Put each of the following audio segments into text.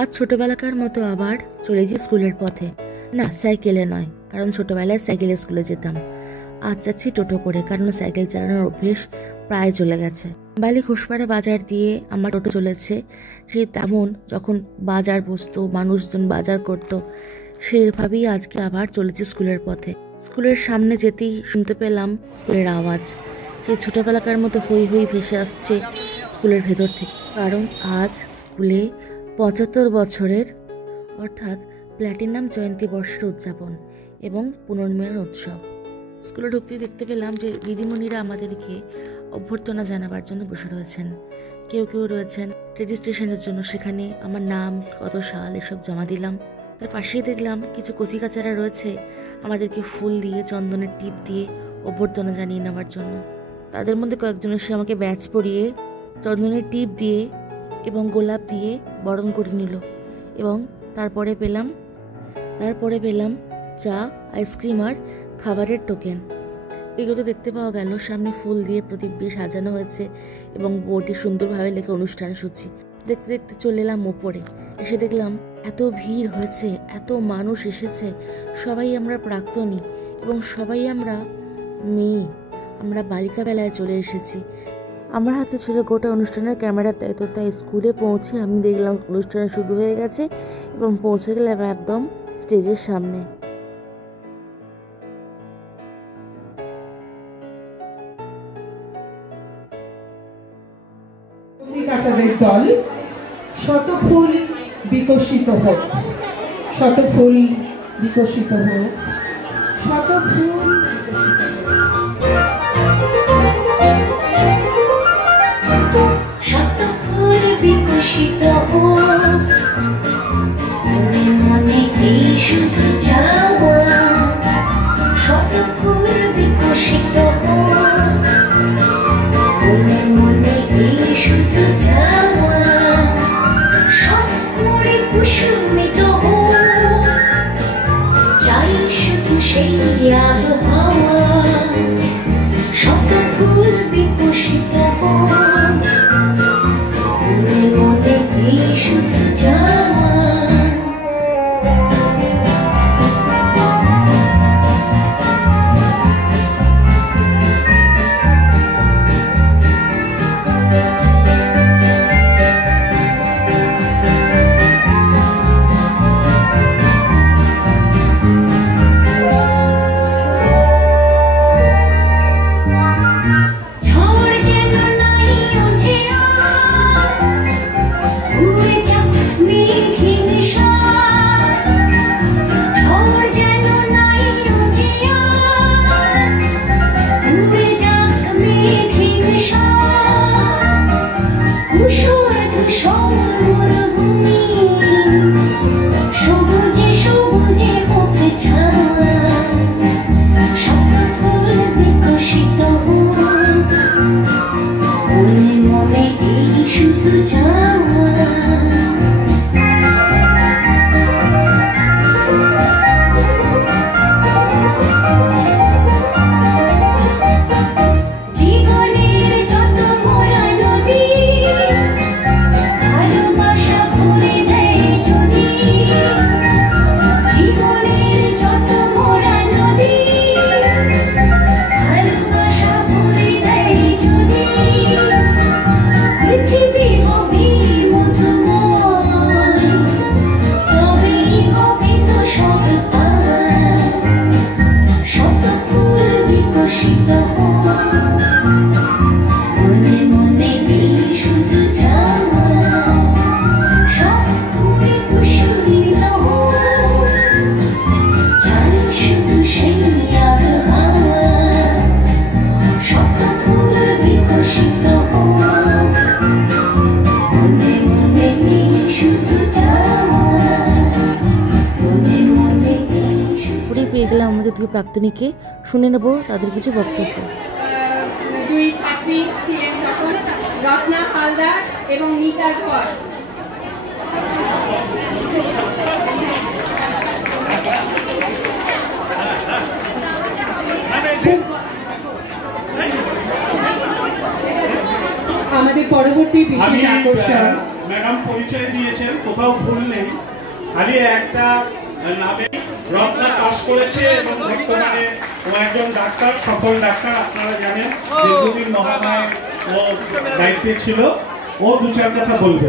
আজ ছোটবেলাকার মতো আবার চলেছি স্কুলের পথে। না, সাইকেলে নয়, কারণ ছোটবেলায় সাইকেলে স্কুলে যেতাম। আজ যাচ্ছি টোটো করে, কারণ সাইকেল চালানোর অভ্যেস প্রায় চলে গেছে। বালি ঘোষপাড়া বাজার দিয়ে আমার টোটো চলেছে। সেই তেমন যখন বাজার বসতো, মানুষজন বাজার করতো, সেইভাবেই আজকে আবার চলেছি স্কুলের পথে। স্কুলের সামনে যেতেই শুনতে পেলাম স্কুলের আওয়াজ। সেই ছোটবেলাকার মতো হই হই ভেসে আসছে স্কুলের ভেতর থেকে, কারণ আজ স্কুলে ৭৫ বছরের অর্থাৎ প্ল্যাটিনাম জয়ন্তী বর্ষের উদযাপন এবং পুনর্মিলন উৎসব। স্কুলে ঢুকতে দেখতে পেলাম যে দিদিমণিরা আমাদেরকে অভ্যর্থনা জানাবার জন্য বসে রয়েছেন। কেউ কেউ রয়েছেন রেজিস্ট্রেশনের জন্য, সেখানে আমার নাম, কত সাল এসব জমা দিলাম। তার পাশেই দেখলাম কিছু কচিকাচারা রয়েছে আমাদেরকে ফুল দিয়ে, চন্দনের টিপ দিয়ে অভ্যর্থনা জানিয়ে নেওয়ার জন্য। তাদের মধ্যে কয়েকজন এসে আমাকে ব্যাচ পরিয়ে চন্দনের টিপ দিয়ে এবং গোলাপ দিয়ে বরণ করে নিল। এবং তারপরে পেলাম চা, আইসক্রিম আর খাবারের টোকেন। এগুলো দেখতে পাওয়া গেল। সামনে ফুল দিয়ে প্রদীপ দিয়ে সাজানো হয়েছে এবং বোর্ডে সুন্দরভাবে লেখা অনুষ্ঠান সূচি। দেখতে দেখতে চলে এলাম ওপরে। এসে দেখলাম এত ভিড় হয়েছে, এত মানুষ এসেছে। সবাই আমরা প্রাক্তনী এবং সবাই আমরা মেয়ে। আমরা বালিকা বেলায় চলে এসেছি। আমার হাতে ছিল গোটা অনুষ্ঠানের ক্যামেরার দায়িত্ব। তাই স্কুলে পৌঁছে আমি দেখলাম অনুষ্ঠান শুরু হয়ে গেছে এবং পৌঁছে গেলাম একদম স্টেজের সামনে। কচিকাচাদের দল শতফুল বিকশিত হোক, শতফুল বিকশিত হোক, শতফুল বিকশিত হোক, মনে মনে এই শুধু চাওয়া, শতফুল বিকশিত হোক, মনে মনে এই শুধু চাওয়া, সব করে কুসুমিত হোক, চাই শুধু সেই আবহাওয়া, শতফুল বিকশিত হোক, মনে মনে এই শুধু চাওয়া। আমাদের দুই প্রাক্তনীকে শুনে নেব তাদের কিছু বক্তব্য। দুই ছাত্রী ছিলেন তখন, রত্না হালদার এবং মিতা ধর। আমাদের পরবর্তী বিশেষ আকর্ষণ নাম পরিচয় দিয়েছেন, কোথাও ভুল নেই, খালি একটা নামে। রত্না পাস করেছে এবং বর্তমানে ও একজন ডাক্তার, সফল ডাক্তার, আপনারা জানেন। দীর্ঘদিন মহামায় ও দায়িত্বে ছিল। ও 2-4 কথা বলবে।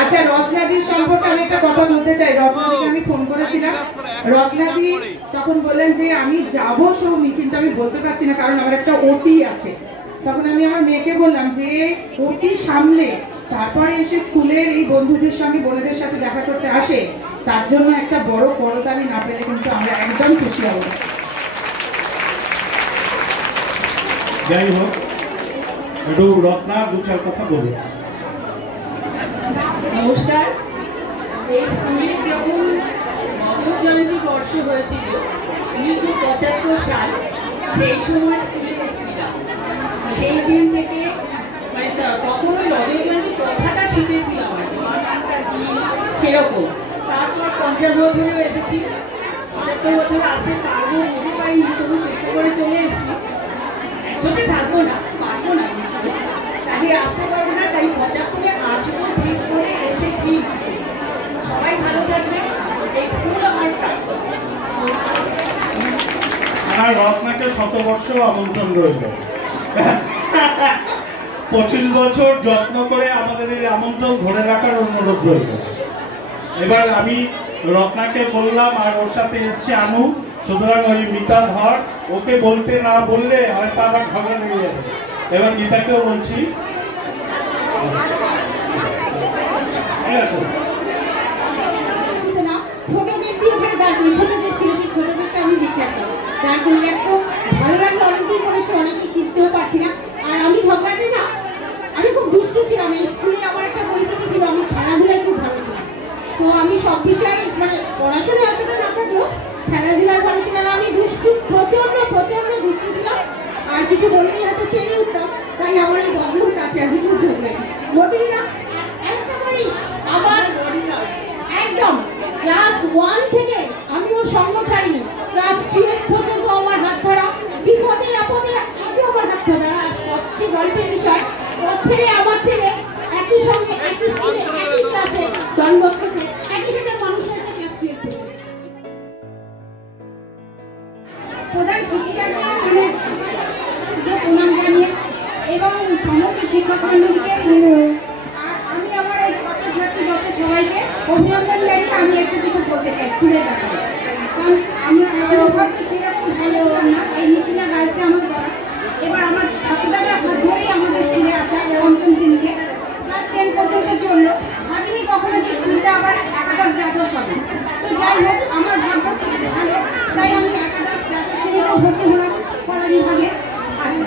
আচ্ছা, রত্নাদির সম্পর্কে আমি একটা কথা বলতে চাই। রত্নাদিকে আমি ফোন করেছিলাম, রত্নাদি তখন বললেন যে আমি যাবো সৌমি, কিন্তু আমি বলতে পারছি না কারণ আমার একটা ওটি আছে। তখন আমি আমার মেয়েকে বললাম যে ওটি সামলে তারপরে এসে স্কুলের এই বন্ধুদের সঙ্গে বোনেদের সাথে দেখা করতে আসে, তার জন্য একটা বড় করতালি না পেলে কিন্তু আমরা একদম খুশি হব না। যাই হোক, একটু রত্না 2-4 কথা বলবে। নমস্কার। এই স্কুলে যখন জয়ন্তী বর্ষ হয়েছিল 1975 সাল, সেই সময় স্কুলে এসেছিলাম। সেই দিন থেকে মানে তখন ওই রজত জয়ন্তী কথাটা শিখেছিলাম আর কি সেরকম। তারপর 50 বছরেও এসেছি, 75 বছর আসতে পারবো মনে পাইনি, তবু চেষ্টা করে চলে এসেছি। একসাথে থাকবো না, পারবো না নিশ্চয়ই, তাই আসতে পারবো না, তাই 75-এ আসবো ঠিক করে এসেছি। সবাই ভালো থাকবে, এই স্কুল আমার থাকবে। আর রত্নাকে 100 বর্ষ আমন্ত্রণ রইল। 25 বছর যত্ন করে আমাদের এই আমন্ত্রণ ধরে রাখার অনুরোধ রইল। এবার আমি রত্নাকে বললাম, আর ওর সাথে এসছে আনু, সুতরাং ওই মিতা ধর, ওকে বলতে না বললে হয়তো আবার ঝগড়া লেগে যাবে। এবার মিতাকেও বলছি, ঠিক আছে? ছোট গেট দিয়ে ওখানে দাঁড়িয়ে, ছোট গেট ছিল, সেই ছোট গেটটা আমি দেখে আসলাম। তারপরে এত ভালো লাগলো, অনেকদিন পরে সে অনেকে চিনতেও পারছি না। আর আমি ঝগড়াতে না, আমি খুব দুষ্টু ছিলাম। এই স্কুলে আমার একটা পরিচিতি ছিল, আমি খেলাধুলায় খুব ভালো ছিলাম। তো আমি সব বিষয়ে মানে পড়াশোনা এতটা না থাকলেও খেলাধুলায় ভালো ছিলাম। আমি দুষ্টু, প্রচন্ড প্রচন্ড দুষ্টু ছিলাম। আর কিছু বললেই হয়তো তেড়ে উঠতাম, তাই আমার এই বন্ধুর কাছে আমি খুব ঝগড়া মোটেই না। একটা বাড়ি আবার একদম ক্লাস 1 থেকে আমি ওর সঙ্গ ছাড়িনি। ক্লাস 12 পর্যন্ত আমার হাত ধরা, বিপদে আপদে আজও আমার হাত ধরা। আর সবচেয়ে গল্পের বিষয়, ওর ছেলে আমার ছেলে একই সঙ্গে একই স্কুলে একই ক্লাসে ডন বস্কোতে একই সাথে মানুষ হয়েছে ক্লাস 12 পর্যন্ত। প্রধান শিক্ষিকাকে প্রণাম জানিয়ে এবং সমস্ত শিক্ষক মন্ডলীকে আর আমি আমার এই ছাত্রছাত্রী যত সবাইকে অভিনন্দন জানিয়ে আমি একটু কিছু বলতে চাই স্কুলের ব্যাপারে। কারণ আমরা হয়তো সেরকম ভালো না, এই মিছিলা গাইতে আমার করা। এবার আমার ঠাকুরদাদের হাত ধরেই আমাদের স্কুলে আসা 5ম শ্রেণীতে ক্লাস 10 পর্যন্ত চললো। ভাবিনি কখনো যে স্কুলটা আবার একাদশ দ্বাদশ হবে। তো যাই হোক, আমার ভাগ্য ভালো, তাই আমি একাদশ দ্বাদশ শ্রেণীতেও ভর্তি হলাম কলা বিভাগে। আচ্ছা,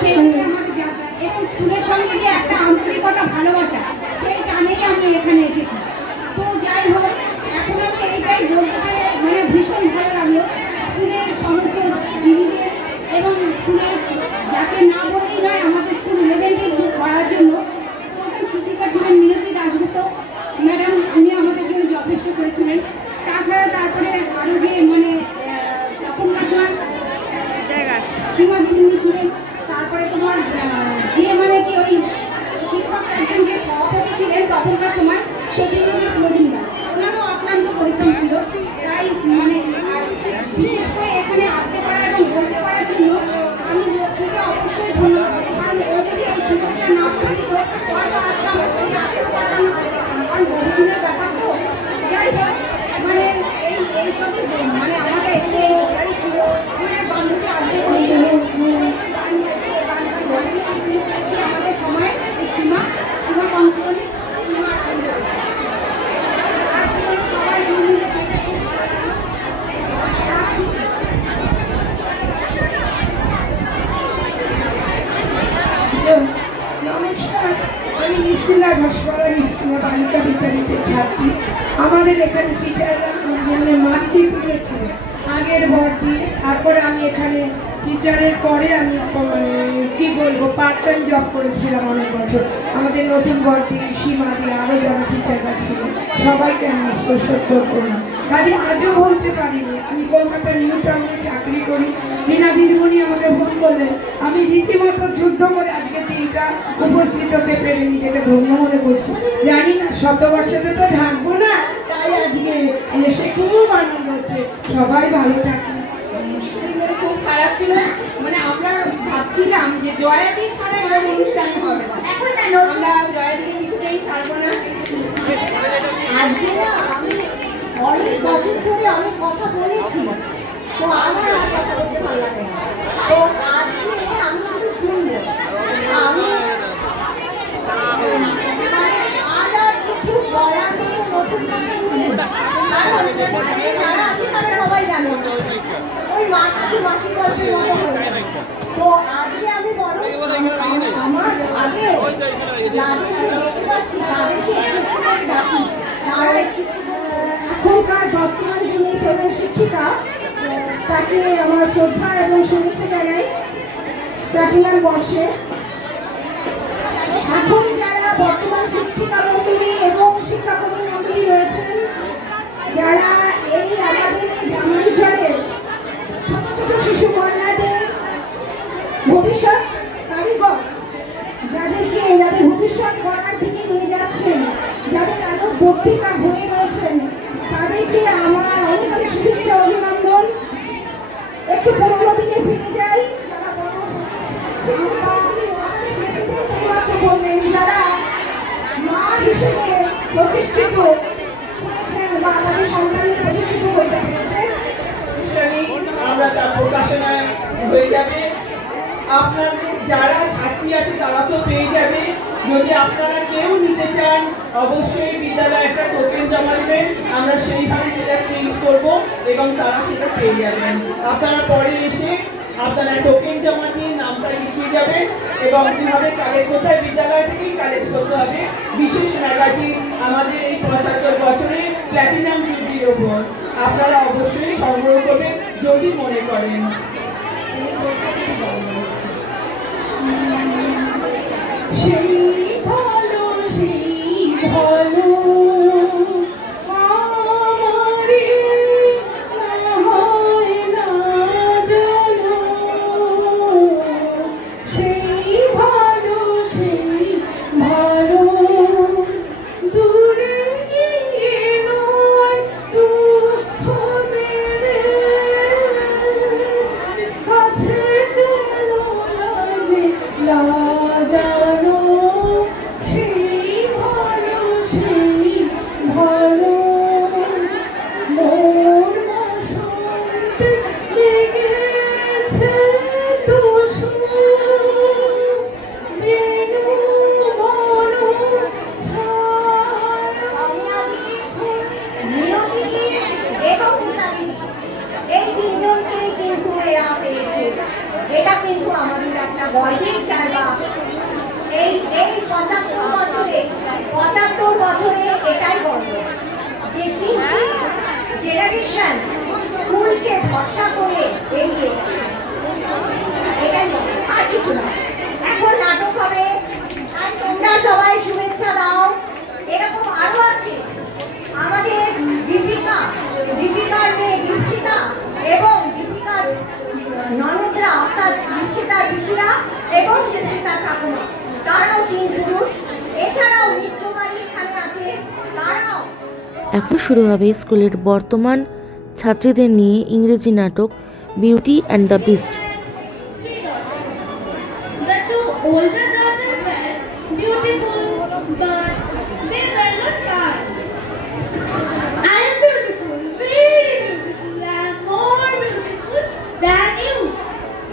সেই আমাদের যাত্রা এবং স্কুলের সঙ্গে যে একটা আন্তরিকতা, ভালোবাসা, সেই টানেই আমি এখানে এসেছি। তো যাই হোক, এখন আমি এইটাই বলতে পেরে মানে ভীষণ ভালো লাগলো স্কুলের সমস্ত দিদিদের এবং স্কুলের যাকে না বললেই নয়, আমাদের স্কুল লেভেলকে করার জন্য প্রধান শিক্ষিকা ছিলেন মিনতি দাশগুপ্ত ম্যাডাম, উনি আমাদের জন্য যথেষ্ট করেছিলেন। তাছাড়া তারপরে আরও যে মানে তখনকার সময় সীমা দিদি ছিলেন। তারপরে তোমার যে মানে কি ওই শিক্ষক একজন যে সভাপতি ছিলেন তখনকার সময় সচিবেন্দ্র মজুমদার, ওনারও অক্লান্ত পরিশ্রম ছিল। তাই মানে বিশেষ করে এখানে আসতে পারা এবং বলতে পারার জন্য আমি লক্ষ্মীকে অবশ্যই ধন্যবাদ। কারণ ও যদি এই সুযোগটা না করে দিত হয়তো আজকে আমার সঙ্গে আসতে পারতাম না, কারণ বহুদিনের ব্যাপার তো। যাই হোক, মানে এইসব মানে আমাদের এখানে গাড়ি ছিল, আমার এক বান্ধবী আসবে আমাদের সময় সীমা কংসলি সীমা সবাই নমস্কার, আমি নিশিলা ঘোষপাড়ার স্কুলে বালিকা বিদ্যালয়ের ছাত্রী। আমাদের এখানে টিচাররা আমার মাটি তুলেছিল আগের ভর্তি। তারপরে আমি এখানে টিচারের পরে আমি কি বলবো পার্ট টাইম জব করেছিলাম অনেক বছর। আমাদের নতুন ভর্তি সীমা দিয়ে আরও যারা টিচাররা ছিল সবাইকে আমি সত্য করলাম। কাজে আজও বলতে পারিনি আমি কলকাতা নিউ টাউনে চাকরি করি। বিনা দিদিমণি আমাকে ফোন করলেন। আমি রীতিমতো যুদ্ধ করে আজকে দিনটা উপস্থিত হতে পেরে নিজেকে ধন্য মনে করছি। জানি না শতবর্ষতে তো থাকবো না, তাই আজকে এসে খুব আনন্দ হচ্ছে। সবাই ভালো থাকুন। খুব খারাপ ছিল, মানে আমরা ভাবছিলাম যে জয়াদি ছাড়া এরকম অনুষ্ঠান হবে না। এখন কেন আমরা জয়াদিকে কিছুতেই ছাড়বো না। আজকে না আমি অনেক বছর ধরে অনেক কথা বলেছি, তো আমার আর কথা বলতে ভালো লাগে না। তো আজকে আমি শুধু শুনবো, আমি আর কিছু বলার মতো নতুন কথা নেই। কারণ যারা আছে তারা সবাই জানে ওই মাছি মাসি গল্পের মতো হয়ে। তো আজকে আমি বড় আমার আগে যাদেরকে দেখতে পাচ্ছি তাদেরকে ডাকি, তারা এখনকার বর্তমান যিনি প্রধান শিক্ষিকা তাকে আমার শ্রদ্ধা এবং শুভেচ্ছা জানাই প্লাটিনাম বর্ষে। এখন যারা বর্তমান শিক্ষিকা মন্ডলী এবং শিক্ষাকর্মী মন্ডলী রয়েছেন, যারা এই আমাদের গ্রামাঞ্চলের ছোট ছোট শিশু কন্যাদের ভবিষ্যৎ কারিগর, যাদের ভবিষ্যৎ গড়ার দিকে নিয়ে যাচ্ছেন, যাদের আরো বক্তৃতা হয়ে রয়েছেন, তাদেরকে আমার অনেক অনেক শুভেচ্ছা অভিনন্দন। একটু পুরোনো দিকে ফিরে যাই, বললেন যারা মা হিসেবে প্রতিষ্ঠিত হয়েছেন বা তাদের সন্তান প্রতিষ্ঠিত হতে পেরেছেন, আমরা তার প্রকাশনায় হয়ে যাবে। আপনাদের যারা ছাত্রী আছে তারা তো পেয়ে যাবে। যদি আপনারা কেউ নিতে চান অবশ্যই বিদ্যালয়ে একটা টোকেন জমা দেবেন, আমরা সেইভাবে সেটা প্রিন্ট করব এবং তারা সেটা পেয়ে যাবেন। আপনারা পরে এসে আপনারা টোকেন জমা দিয়ে নামটা লিখিয়ে যাবেন এবং কীভাবে কালেক্ট করতে হয় বিদ্যালয় থেকেই কালেক্ট করতে হবে। বিশেষ ম্যাগাজিন আমাদের এই 75 বছরে প্ল্যাটিনাম জুবলির ওপর আপনারা অবশ্যই সংগ্রহ করবেন যদি মনে করেন। সেই ভালো আমারে না হয় না জানো, সেই ভালো দূরে গিয়ে নয় দুঃখ মেরে কাছে গেল না জানো, সেই ভালো মোর বসন্তে লেগেছে তুষু বেনু বড় এই তিনজনকেই কিন্তু এরা পেয়েছে। এটা কিন্তু আমাদের একটা গর্বের জায়গা। এই 75 বছরে এটাই গর্ব যে জেনারেশন স্কুলকে ভরসা করে এগিয়ে, এটাই আর কিছু না। এখন নাটক হবে, আর তোমরা সবাই শুভেচ্ছা দাও। এরকম আরো আছে আমাদের দীপিকার মেয়ে দীপশিতা এবং দীপিকার ননদরা অর্থাৎ দীপশিতার পিসিরা এবং দীপশিতার ঠাকুমা, তারাও 3 পুরুষ। এছাড়াও নিত্যবাড়ি এখানে আছে, তারাও। এখন শুরু হবে স্কুলের বর্তমান ছাত্রীদের নিয়ে ইংরেজি নাটক beauty and the beast. The 2 older daughters were beautiful, but they were not kind. I am beautiful, very beautiful, and more beautiful than you.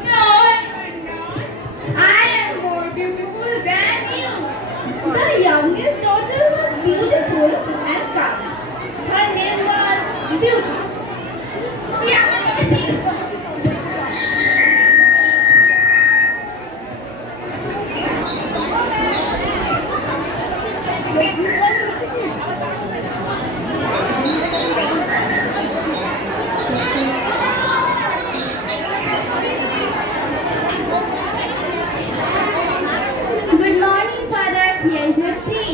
No, I am not. I am more beautiful than you. The youngest daughter was beautiful and kind. Her name was Beauty. Yeah. Good morning, Father. Here is your tea.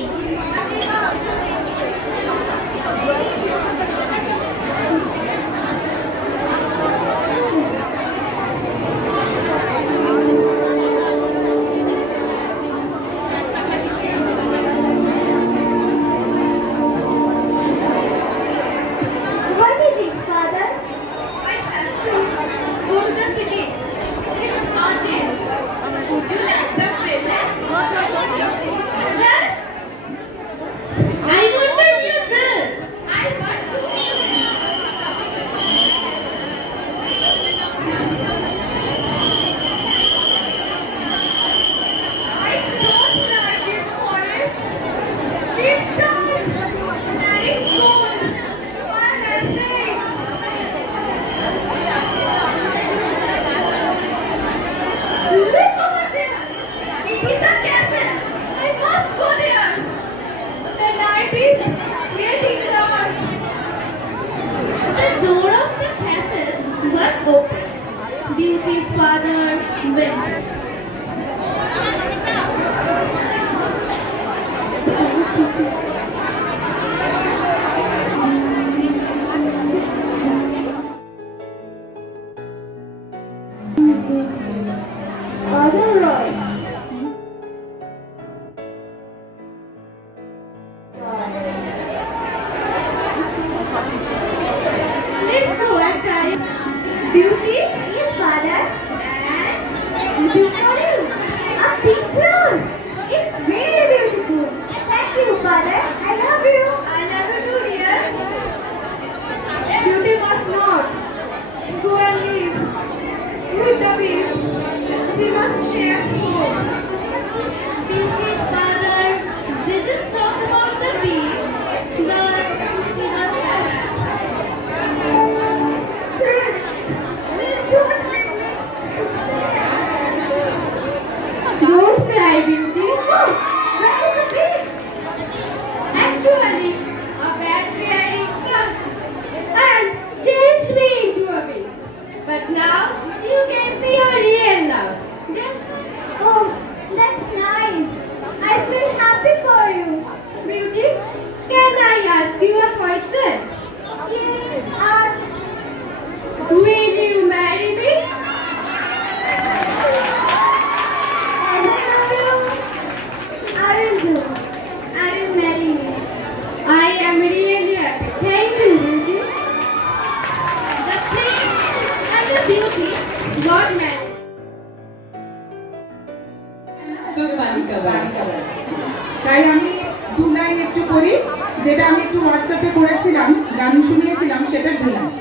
Beauty's father went. Father Roy. Let's go and try it. Beauty, yes, father. And this is for you. A pink rose. It's very beautiful. Thank you, father. I love you. I love you too, dear. Beauty must not go and live with the bees. We must stay at home. Beauty's father didn't talk about the bees, but he was sad. Don't cry, Beauty. Oh, where is the bee? Actually, a bad fairy has changed me into a bee. But now you gave me your real love. Oh, that's nice. I feel happy for you. Beauty, can I ask you a question? Yes, Will you marry me? I will do. I will marry you. I am really happy. Thank you, Beauty. The prince and the beauty got married. তাই আমি 2 line একটু করি, যেটা আমি একটু হোয়াটসঅ্যাপে করেছিলাম, গান শুনিয়েছিলাম, সেটা 2 লাইন।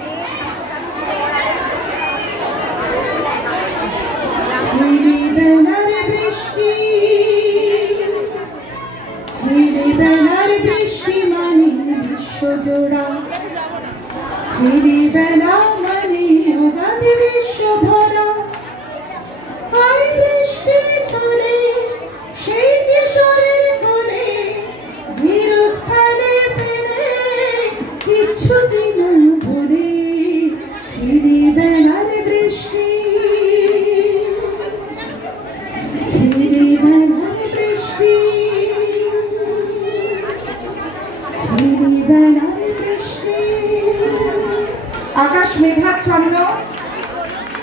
ছেলেবেলার বৃষ্টি মানে বিশ্বজোড়া, ছেলেবেলা মানে অগাধ বিশ্ব ভরা। আর বৃষ্টি চলে সেই কিশোরের কোলে, ধীরস্থানে ফেলে কিছুদিন ভরে। ছেলেবেলার বৃষ্টি, ছেলেবেলার বৃষ্টি, ছেলেবেলার বৃষ্টি। আকাশ মেঘাচ্ছন্ন,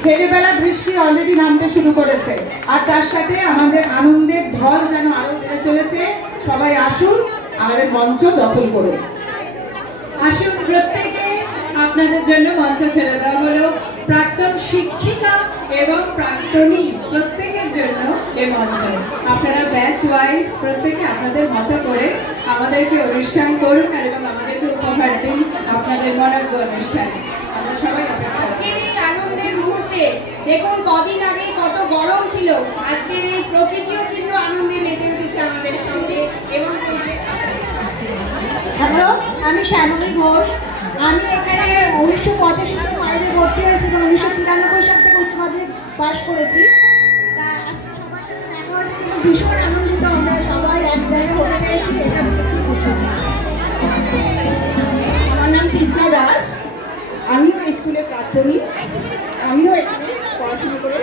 ছেলেবেলা বৃষ্টি অলরেডি নামতে শুরু করেছে, আর তার সাথে আমাদের আনন্দের ঢল যেন আরো বেড়ে চলেছে। সবাই আসুন, আমাদের মঞ্চ দখল করুন। আসুন, প্রত্যেকে আপনাদের জন্য মঞ্চ ছেড়ে দেওয়া হলো। প্রাক্তন শিক্ষিকা এবং প্রাক্তনী প্রত্যেকের জন্য এই মঞ্চ। আপনারা ব্যাচ ওয়াইজ প্রত্যেকে আপনাদের মতো করে আমাদেরকে অনুষ্ঠান করুন আর এবং আমাদেরকে উপহার দিন আপনাদের মনোজ্ঞ অনুষ্ঠানে। আমরা সবাই আজকের এই আনন্দের মুহূর্তে দেখুন, কদিন আগে কত গরম ছিল, আজকের এই প্রকৃতিও কিন্তু আনন্দে মেতে উঠেছে আমাদের সঙ্গে। এবং হ্যালো, আমি শ্যামলী ঘোষ। আমি এখানে 1985-তে 5-এ ভর্তি হয়েছি এবং 1993 সাল থেকে উচ্চ মাধ্যমিক পাশ করেছি। তা আজকে সবার সাথে দেখা হয়েছে, কিন্তু ভীষণ আনন্দিত আমরা সবাই এক জায়গায় হতে পেরেছি। এটা আমার নাম কৃষ্ণা দাস। আমিও স্কুলে প্রাক্তনী। আমিও এখানে পড়াশোনা করে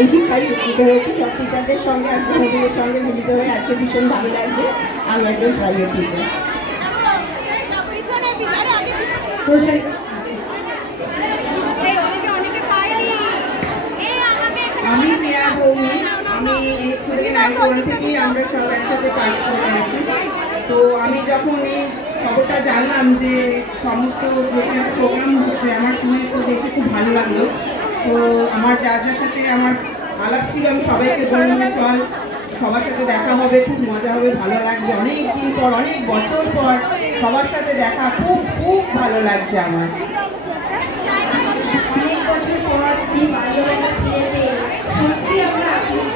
এই শিক্ষায় শিক্ষিত হয়েছি। সব টিচারদের সঙ্গে আর বন্ধুদের সঙ্গে মিলিত হয়ে আজকে ভীষণ ভালো লাগছে। আমি একজন প্রাইভেট টিচার। আমি প্রিয়া ভৌমি, আমি এই স্কুলে 91 থেকেই আমরা সব একসাথে পাঠ করেছি। তো আমি যখন এই খবরটা জানলাম যে সমস্ত যেখানে প্রোগ্রাম হচ্ছে, আমার শুনে তো দেখে খুব ভালো লাগলো। তো আমার যার যার সাথে আমার আলাপ ছিল, আমি সবাইকে বললাম যে চল সবার সাথে দেখা হবে, খুব মজা হবে, ভালো লাগবে। অনেক দিন পর, অনেক বছর পর সবার সাথে দেখা, খুব খুব ভালো লাগছে আমার। 3 বছর পর এই বাল্যবেলা ফিরে পেয়ে সত্যি আমরা আপ্লুত।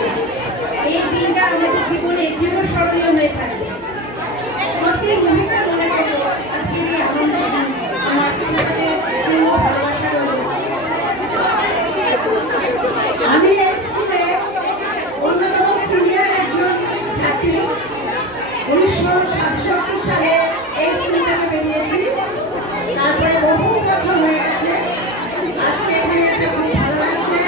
এই দিনটা আমাদের জীবনে চিরস্মরণীয় হয়ে থাকবে। প্রত্যেক মুহূর্তে মনে করবো আজকের এই আনন্দ আমার সাথে ভালোবাসা রইল। আমি এই স্কুলে অন্যতম সিনিয়র একজন ছাত্রী। 1967 সালে এই স্কুল থেকে বেরিয়েছি। তারপরে বহু বছর হয়ে গেছে। আজকে এখানে এসে খুব ভালো লাগছে।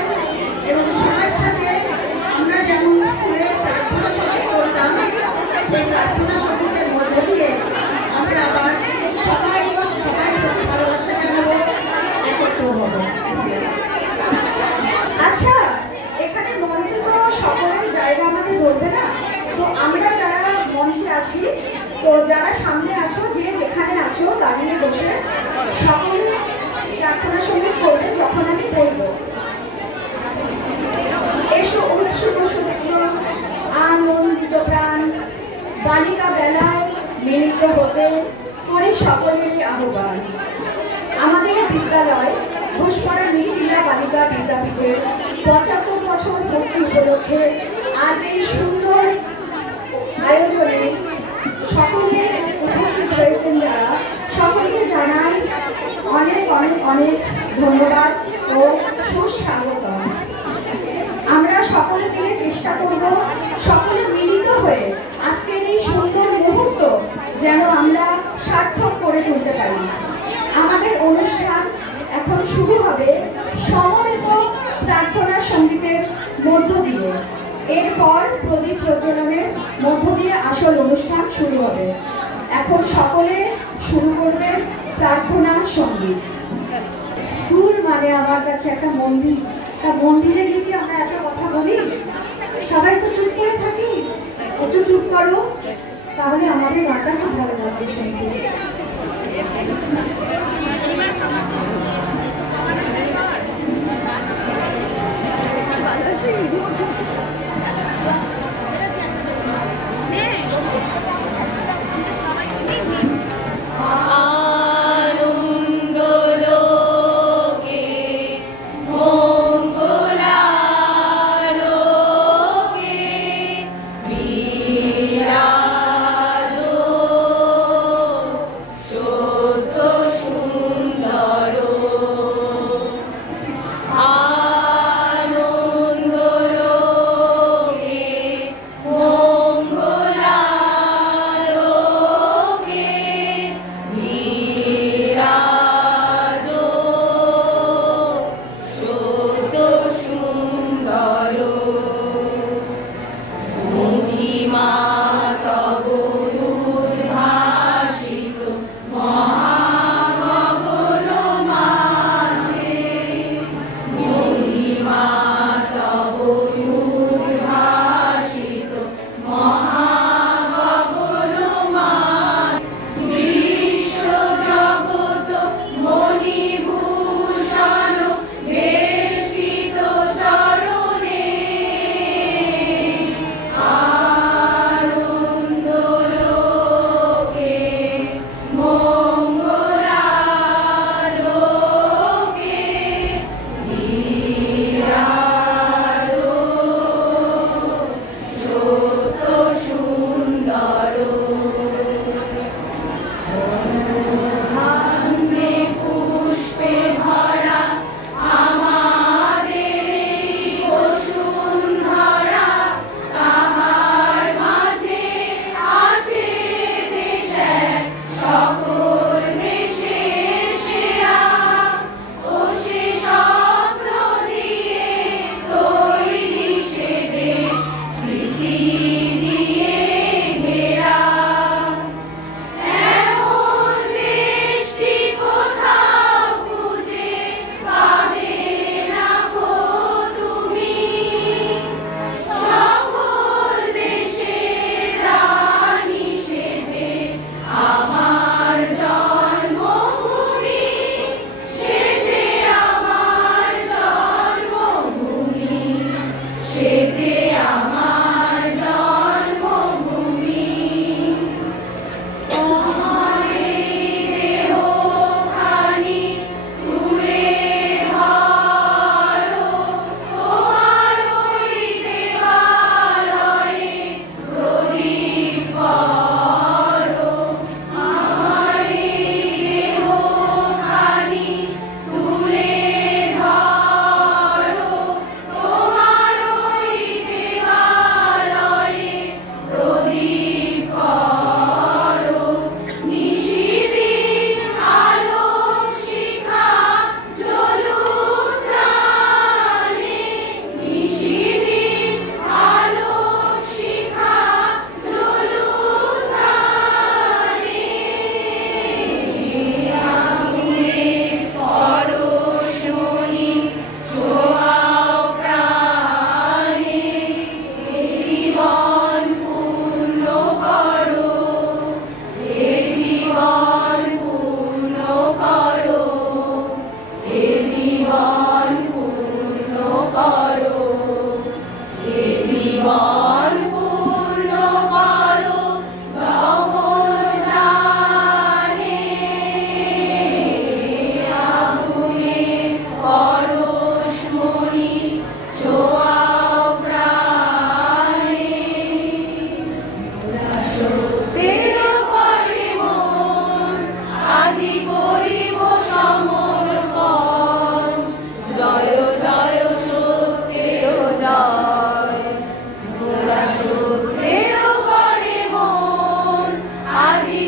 তো যারা সামনে আছো, যে যেখানে আছো দাঁড়িয়ে বসে সকলে প্রার্থনা সঙ্গীত করবে যখন আমি বলবো। এসো উৎসুক সূত্র আনন্দিত প্রাণ, বালিকা বেলায় মিলিত হতে করি সকলেরই আহ্বান। আমাদের বিদ্যালয় ঘোষপাড়া নিচিলা বালিকা বিদ্যাপীঠের 75 বছর পূর্তি উপলক্ষে আজ এই সুন্দর আয়োজনে সকলে উপস্থিত হয়েছেন যারা, সকলকে জানাই অনেক অনেক অনেক ধন্যবাদ ও সুস্বাগতম। আমরা সকলে মিলে চেষ্টা করব সকলে মিলিত হয়ে আজকের এই সুন্দর মুহূর্ত যেন আমরা সার্থক করে তুলতে পারি। আমাদের অনুষ্ঠান এখন শুরু হবে সমবেত প্রার্থনা সঙ্গীতের মধ্য দিয়ে। এরপর প্রদীপ প্রজ্বলনের মধ্য দিয়ে আসল অনুষ্ঠান শুরু হবে। এখন সকলে শুরু করবে প্রার্থনার সঙ্গীত। স্কুল মানে আমার কাছে একটা মন্দির। তা মন্দিরে গিয়ে আমরা একটা কথা বলি, সবাই তো চুপ করে থাকি, একটু চুপ করো, তাহলে আমাদের গানটা খুব ভালো লাগবে শুনতে। আনন্দ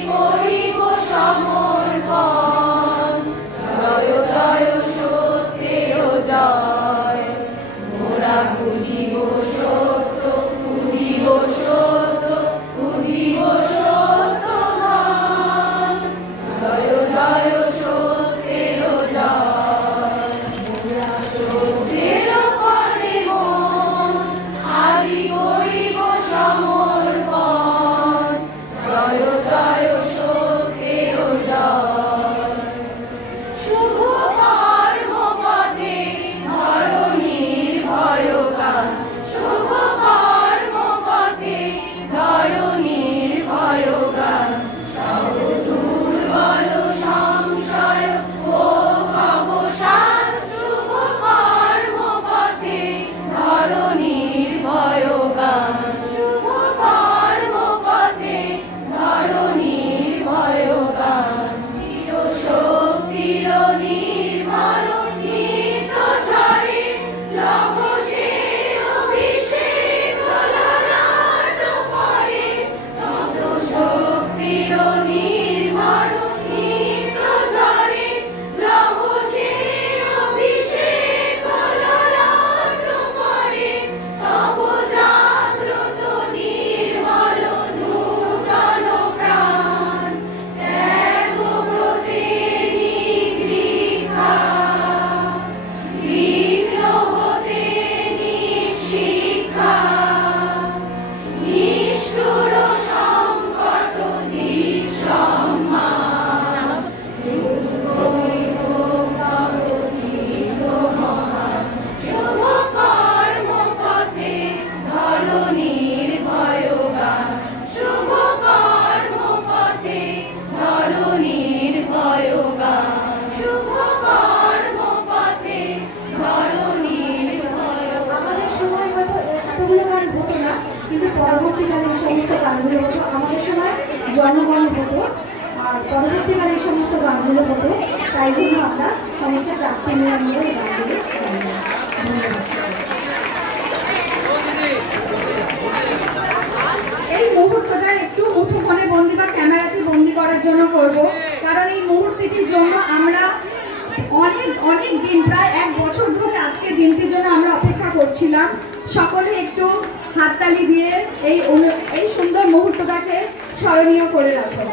করিব সমর্পণ জয় জয় সত্যের জয় মোরা পুজিব সত্য পুজিব সত্য পুজিব সত্য ধাম জয় জয় সত্যের জয় মোরা সত্যের পরে মন আজি করিব সমর্পণ জয় জয় সত্যের জয় শুভ কর্ম পথে ধরণীর ভয়গান শুভ কর্ম পথে ধরণীর ভয়গান সব দুর্বল সংশয় ও অবসান শুভ কর্ম পথে ধরণীর ভয়গান শুভ কর্ম পথে ধরণীর ভয়গান চির শক্তির নির্মল গীত ঝরে লভ সে অভিষেক ললাট পরে চন্দ্র শক্তির নির্মল গীত ঝরে লভ সে অভিষেক ললাট পরে তব জাগ্রত নির্মল নূতন প্রাণ ত্যাগ ব্রতে নিগৃহা বিঘ্ন হতে নিশিক্ষা নিষ্ঠুর সংকট দিশম্মান শুভ কর্ম পথে ধরণীর ভয়গান শুভ কর্ম পথে ধরণীর ভয়গান শুভ কর্ম পথে ধরণীর ভয়গান আমাদের সময় হয়তো এতগুলো গান হতো না, কিন্তু পরবর্তীকালে এই সমস্ত গানগুলো হতো। আমাদের সময় জনগণ হতো, আর পরবর্তীকালে এই সমস্ত গানগুলো হতো। তাই জন্য আমরা সমস্ত প্রাপ্তিরা মিলে এই গানগুলো গাই। এই মুহূর্তটা একটু মুঠোফোনে বন্দি বা ক্যামেরাতে বন্দি করার জন্য করব, কারণ এই মুহূর্তটির জন্য আমরা অনেক অনেক দিন, প্রায় 1 বছর ধরে আজকের দিনটির জন্য আমরা অপেক্ষা করছিলাম। সকলে একটু হাততালি দিয়ে এই সুন্দর মুহূর্তটাকে স্মরণীয় করে রাখো।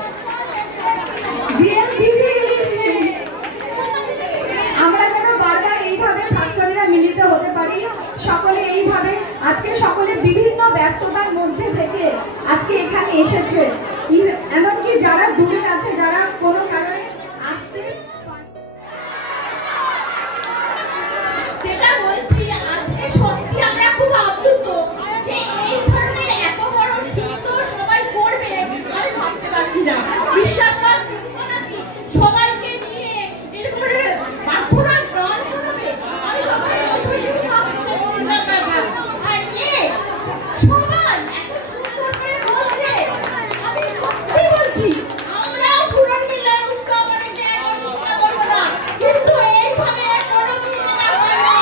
আমরা যেন বারবার এইভাবে প্রাক্তনীরা মিলিত হতে পারি, সকলে এইভাবে আজকে সকলে বিভিন্ন ব্যস্ততার মধ্যে থেকে আজকে এখানে এসেছে। এমনকি যারা দূরে আছে, যারা কোনো কারণে আসতে পারে। যেটা বলছি আজকে সত্যি আমরা খুব আপ্লুত যে এই ধরনের এত বড় সুন্দর সবাই করবে আমি ভাবতে পারছি না। বিশ্বাস করছি নাকি সবাইকে নিয়ে এরকম প্রার্থনার গান শোনাবে, আমি তখন বসে বসে ভাবছি চিন্তা করবো। আর সবাই এত সুন্দর করে বসছে, আমি সত্যি বলছি আমরাও পুরান মিলন উৎসব অনেকে বলবো না, কিন্তু এইভাবে কোনো মিলে না হয় না।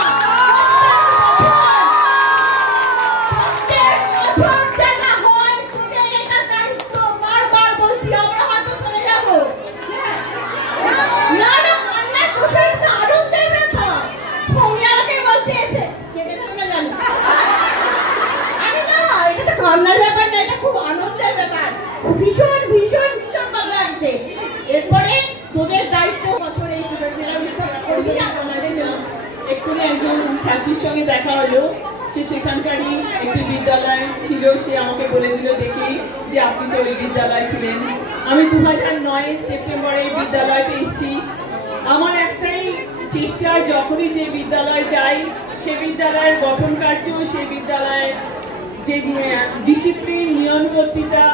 প্রত্যেক বছর যেটা হয় তোদের এটা দায়িত্ব, বারবার বলছি আমরা হয়তো চলে যাবো। না না কান্নার দোষের একটা আনন্দের ব্যাপার। সঙ্গে আমাকে বলছে এসে কেঁদে ফেলে জানি আরে না, এটা তো কান্নার ব্যাপার না, এটা খুব আনন্দের ব্যাপার। ভীষণ ভীষণ ভীষণ ভালো লাগছে। এরপরে তোদের দায়িত্ব বছর এই পুজোর মেলা উৎসব করবি। আমাদের এক্ষুনি একজন ছাত্রীর সঙ্গে দেখা হলো, সে সেখানকারই একটি বিদ্যালয় ছিল। সে আমাকে বলে দিল দেখি যে আপনি তো ওই বিদ্যালয় ছিলেন। আমি 2009 সেপ্টেম্বরে এই বিদ্যালয়তে এসেছি। আমার একটাই চেষ্টা, যখনই যে বিদ্যালয় যাই সে বিদ্যালয়ের গঠন কার্য, সে বিদ্যালয়ের যে ডিসিপ্লিন নিয়মবর্তিতা,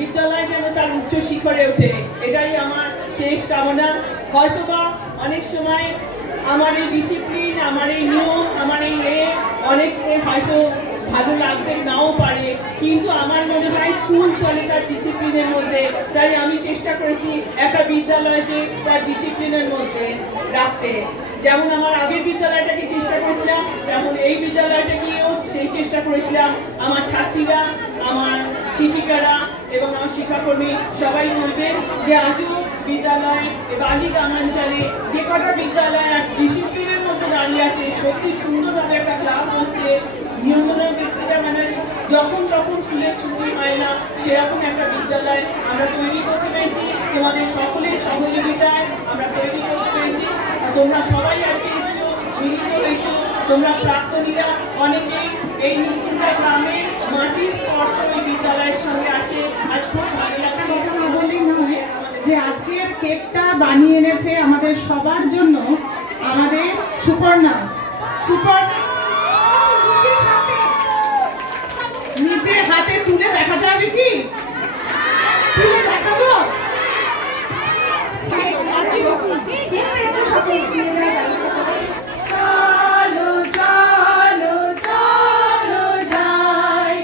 বিদ্যালয় যেন তার উচ্চ শিখরে ওঠে, এটাই আমার শেষ কামনা। হয়তোবা অনেক সময় আমার এই ডিসিপ্লিন, আমার এই নিয়ম, আমার এই অনেকে হয়তো ভালো লাগতে নাও পারে, কিন্তু আমার মনে হয় স্কুল চলে তার ডিসিপ্লিনের মধ্যে। তাই আমি চেষ্টা করেছি একটা বিদ্যালয়কে তার ডিসিপ্লিনের মধ্যে রাখতে। যেমন আমার আগের বিদ্যালয়টাকে চেষ্টা করেছিলাম, তেমন এই বিদ্যালয়টাকেও সেই চেষ্টা করেছিলাম। আমার ছাত্রীরা, আমার শিক্ষিকারা এবং আমার শিক্ষাকর্মী সবাই বলবেন যে আজও বিদ্যালয় বালি গ্রামাঞ্চলে যে কটা বিদ্যালয় আর ডিসিপ্লিনের মধ্যে দাঁড়িয়ে আছে, সত্যি সুন্দরভাবে একটা ক্লাস হচ্ছে, নিয়ন্ত্রণের ব্যক্তিটা মানে যখন তখন স্কুলের ছুটি হয় না, সেরকম একটা বিদ্যালয় আমরা তৈরি করতে পেরেছি। তোমাদের সকলের সহযোগিতায় আমরা তৈরি করতে পেরেছি। তোমরা সবাই আজকে এসেছো, মিলিত হয়েছো। তোমরা প্রাক্তনীরা অনেকেই এই নিশ্চিন্তা গ্রামে মাটির স্পর্শ এই বিদ্যালয়ের সঙ্গে আছে। আজ খুব ভালো লাগছে। কথা না বললেই নয় যে আজকের কেকটা বানিয়ে এনেছে আমাদের সবার জন্য আমাদের সুপর্ণা। নিচে হাতে তুলে দেখা যাবে কি? তুলে দেখাবো? চলো চলো চলো যাই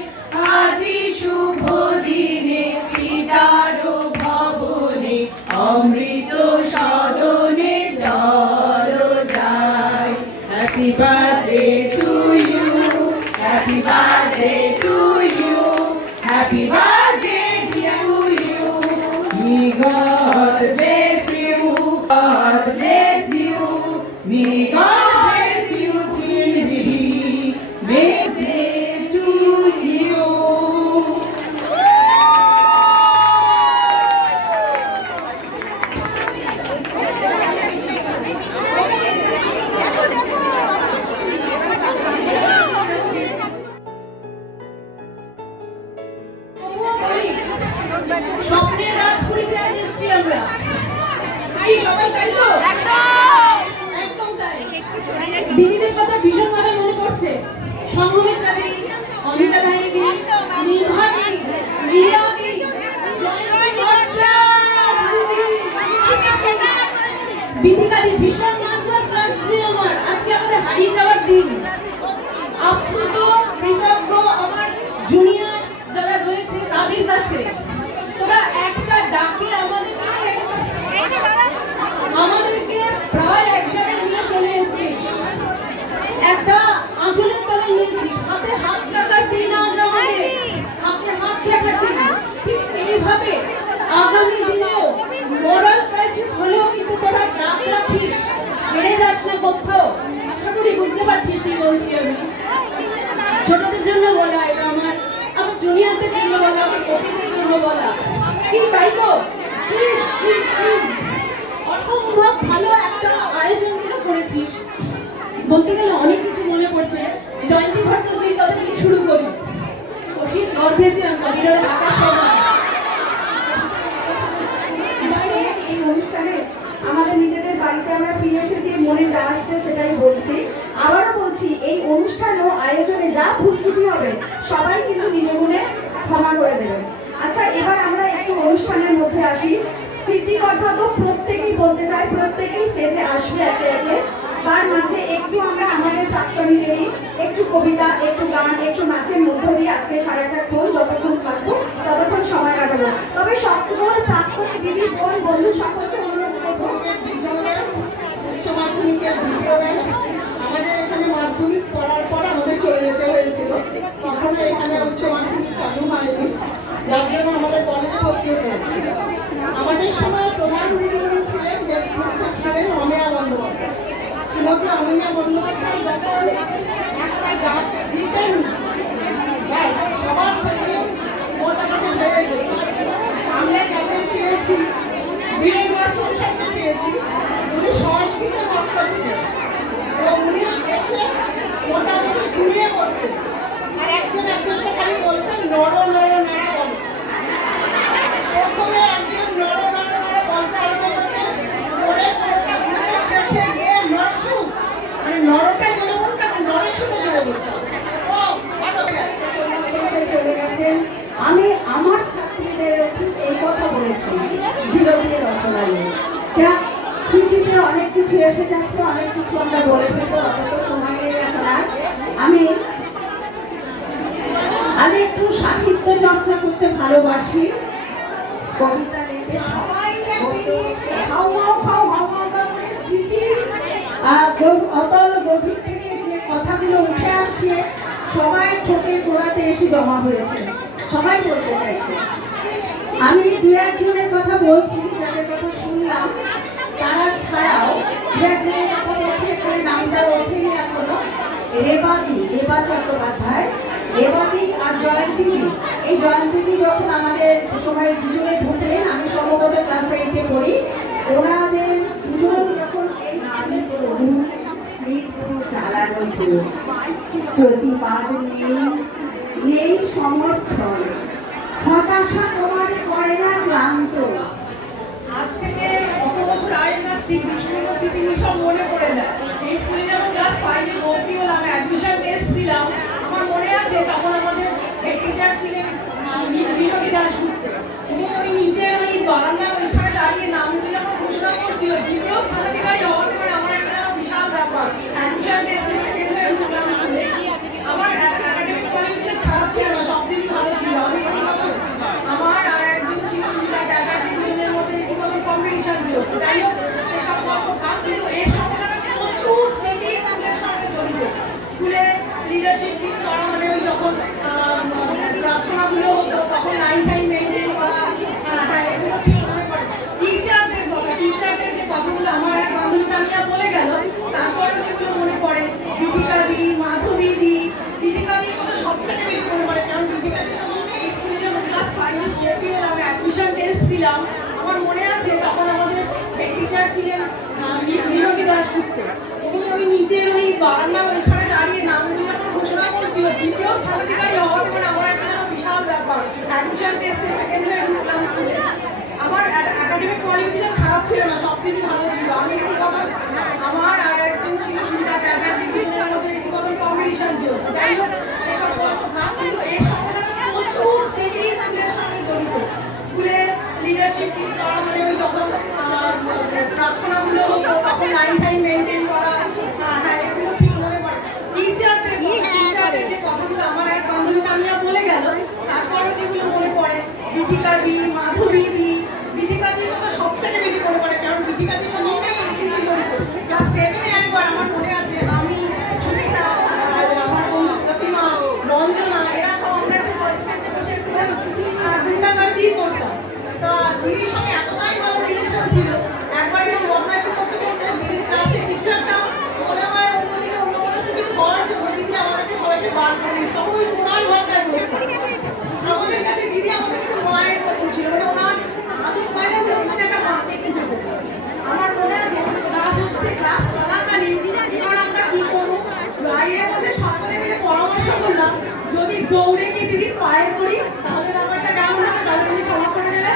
আজি শুভ দিনে পিতার ভবনে অমৃত সদনে চলো যাই। Happy birthday to you, happy birthday to you, happy birthday to you. May God bless you, God bless you, may God bless you till we may bless to you. স্বপ্নের রাজপুরীতে আজ এসেছি আমরা। এই সবাই তাই তো? একদম তাই। দিদিদের কথা ভীষণ ভাবে মনে পড়ছে। সংঘমিত্রা দি, অনিতা ধাই দি, নিভা দি, রিয়া দি, বিধিকা দি, ভীষণ নার্ভাস লাগছে আমার। আজকে আমাদের হারিয়ে যাওয়ার দিন। আপ্লুত কৃতজ্ঞ আমার জুনিয়র যারা রয়েছে তাদের কাছে। তোরা একটা ডাকে আমাদেরকে প্রায় এক জায়গায় নিয়ে চলে এসেছিস, একটা আঁচলের তলায় নিয়েছিস, হাতে হাত রাখার দিন আজ আমাদের, হাতে হাত রাখার দিন। ঠিক এইভাবে আগামী দিনেও মোরাল ক্রাইসিস হলেও কিন্তু তোরা ডাক রাখিস, বেড়ে যাস না কোথাও। আশা করি বুঝতে পারছিস কি বলছি আমি। ছোটদের জন্য বলা, এটা আমার জুনিয়রদের জন্য বলা, আমার কোচিংদের জন্য বলা। কি তাই তো? প্লিজ প্লিজ প্লিজ, অসম্ভব ভালো একটা আয়োজন যেটা করেছিস। বলতে গেলে অনেক কিছু মনে পড়ছে। জয়ন্তী ভট্টাচার্য দিয়ে তাদের কি শুরু করি, বসি ঝড় ভেজে আমি করিডোরে থাকার সময়। এই অনুষ্ঠানে আমাদের নিজেদের বাড়িতে আমরা ফিরে এসেছি, মনে যা আসছে সেটাই বলছি। আবারও বলছি, এই অনুষ্ঠানও আয়োজনে যা ভুল ত্রুটি হবে সবাই কিন্তু নিজ মনে ক্ষমা করে দেবেন। আচ্ছা, এবার আমরা একটু অনুষ্ঠানের মধ্যে আসি। স্মৃতি কথা তো প্রত্যেকেই বলতে চাই, প্রত্যেকেই স্টেজে আসবে একে একে। তার মাঝে একটু আমরা আমাদের প্রাক্তনীদেরই একটু কবিতা, একটু গান, একটু নাচের মধ্য দিয়ে আজকে সারাটাক্ষণ যতক্ষণ থাকবো ততক্ষণ সময় কাটাবো। তবে সকল প্রাক্তন দিদি, বোন, বন্ধু সকলকে অনুরোধ করবো, উচ্চ মাধ্যমিকের দ্বিতীয় ব্যাচ আমাদের এখানে মাধ্যমিক পড়ার পর আমাদের চলে যেতে হয়েছিল। তখন এখানে উচ্চ মাধ্যমিক চালু হয়নি, যার জন্য আমাদের কলেজে ভর্তি হতে হয়েছিল। আমাদের সময় প্রধান দিদিমণি ছিলেন, হেডমিস্ট্রেস ছিলেন অমিয়া বন্দ্যোপাধ্যায়। শ্রীমতী অমিয়া বন্দ্যোপাধ্যায় যখন একটা ডাক দিতেন, ব্যাস সবার সাথে মোটামুটি বেড়ে গেছে। আমরা যাদের পেয়েছি, বীরেন মাস্টার সাথে পেয়েছি, উনি সংস্কৃতের মাস্টার ছিলেন এবং উনি এসে মোটামুটি ঘুরিয়ে করতেন, আর একজন একজনকে খালি বলতেন নর নর নাড়া বলো। প্রথমে একজন নর নর নাড়া বলতে আরম্ভ করতেন, পরে শেষে গিয়ে নরসু, মানে নরটা জেনে বলতাম, নরসুটা জেনে বলতাম। চলে গেছেন। আমি আমার ছাত্রীদের ঠিক এই কথা বলেছি বিরোধী রচনা নিয়ে। স্মৃতিতে অনেক কিছু এসে যাচ্ছে, অনেক কিছু আমরা বলে ফেলবো, অত সময় নেই এখন আর। আমি একটু সাহিত্য চর্চা করতে ভালোবাসি, কবিতা লিখতে সবাই how how how how how করে স্মৃতির অতল গভীর থেকে যে কথাগুলো উঠে আসছে সবাই ঠোঁটে গোড়াতে এসে জমা হয়েছে, সবাই বলতে চাইছে। আমি দু একজনের কথা বলছি, যাদের কথা শুনলাম তারা ছাড়াও দু একজনের কথা বলছি, এখানে নামটা ওঠেনি এখনো। রেবা চট্টোপাধ্যায়, রেবাদি আর জয়ন্তীদি। এই জয়ন্তীদি যখন আমাদের সময় দুজনে ঢুকলেন, আমি সম্ভবত ক্লাস 8-এ পড়ি, ওনাদের দুজন যখন এই চালানো প্রতিবাদ নেই সমর্থন, হতাশা তোমার করে না ক্লান্ত। আজ থেকে কত বছর আগেকার স্মৃতি সব মনে পড়ে যায়। এই স্কুলে যখন ক্লাস 5-এ ভর্তি হলাম, অ্যাডমিশন টেস্ট দিলাম, আমার মনে আছে তখন আমাদের হেড টিচার ছিলেন বিনোদী দাশগুপ্ত। উনি ওই নিচের ওই বারান্দার ওইখানে দাঁড়িয়ে নামগুলো যখন ঘোষণা করছিল, দ্বিতীয় স্থানাধিকারী হওয়াতে পারে আমার একটা বিশাল ব্যাপার। অ্যাডমিশন টেস্টে সেকেন্ড হয়ে উঠলাম স্কুলে। আমার একাডেমিক কোয়ালিফিকেশন খারাপ ছিল না, সব দিনই ভালো ছিল। আমি আমার আর একজন ছিল সুবিধা চারটার মধ্যে রীতিমতো কম্পিটিশন ছিল। যাই হোক, সেসব গল্প থাক, কিন্তু এর সঙ্গে প্রচুর স্মৃতি স্কুলের সঙ্গে জড়িত। স্কুলে লিডারশিপ নিয়ে করা মানে ওই যখন প্রার্থনাগুলো হতো তখন লাইন মেনটেন করা, এগুলো কি মনে পড়ে। টিচারদের যে কথাগুলো আমার এক বান্ধবী তামিয়া বলে গেল, তারপরে যেগুলো মনে পড়ে, বিথিকাদি, মাধবীদি। বিথিকাদির কথা সব থেকে বেশি মনে পড়ে, কারণ বিথিকাদির সম্বন্ধে এই স্কুলে যখন ক্লাস 5-এ ভর্তি হলাম, অ্যাডমিশন টেস্ট দিলাম, আমার মনে আছে তখন আমাদের হেড টিচার ছিলেন বিনোদী দাশগুপ্ত। উনি ওই নিচের ওই বারান্দার ওইখানে দাঁড়িয়ে নামগুলো যখন ঘোষণা করছিল, দ্বিতীয় স্থানাধিকারী হওয়াতে পারে আমার একটা বিশাল ব্যাপার। অ্যাডমিশন টেস্টে সেকেন্ড হয়ে ঢুকলাম স্কুলে। আমার একাডেমিক কোয়ালিফিকেশন খারাপ ছিল না, সব দিনই ভালো ছিল। আমি আমার আর একজন ছিল সুবিধা চারটার মধ্যে রীতিমতো কম্পিটিশন ছিল। যাই হোক, সেসব গল্প থাক, কিন্তু এর সঙ্গে প্রচুর স্মৃতি স্কুলের সঙ্গে জড়িত। স্কুলে লিডারশিপ নিয়ে করা মানে ওই যখন প্রার্থনাগুলো হতো তখন লাইন মেনটেন করা, এগুলো ঠিক মনে পড়ে। টিচারদের যে কথাগুলো আমার এক বান্ধবী তামিয়া বলে গেল, তারপরে যেগুলো মনে পড়ে, বিথিকাদি, মাধবীদি। বিথিকাদির কথা সব থেকে বেশি মনে পড়ে, কারণ বিথিকাদির সম্বন্ধে এই স্মৃতি জড়িত। ক্লাস 7-এ একবার আমার মনে আছে, আমি সুমিত্রা, আমার বন্ধু প্রতিমা, রঞ্জনা, এরা সব আমরা একটু ফার্স্ট বেঞ্চে বসে গুন্ডাগার্দি করতাম। তা দিদির সঙ্গে এতটাই ভালো রিলেশন ছিল, একবার এরকম বদমাইশি করতে করতে দিদির ক্লাসে কিছু একটা মনে হয় অন্যদিকে অন্য মানুষের কিছু হওয়ার জন্য দিদি আমাদেরকে সবাইকে বার করে দিত। তখন ওই ওনার ঘরটায় বসতাম। আমাদের কাছে দিদি আমাদের কিছু মায়ের মতো ছিল, ওনার আদর পায়রা ওর মধ্যে একটা মা দেখে যেতে। আমার মনে আছে ক্লাস হচ্ছে, ক্লাস চলাকালীন এবার আমরা কি করবো, বাইরে বসে সকলে মিলে পরামর্শ করলাম, যদি দৌড়ে গিয়ে দিদির পায়ে পড়ি তাহলে ব্যাপারটা কেমন হবে, তাহলে তুমি ক্ষমা করে দেবে।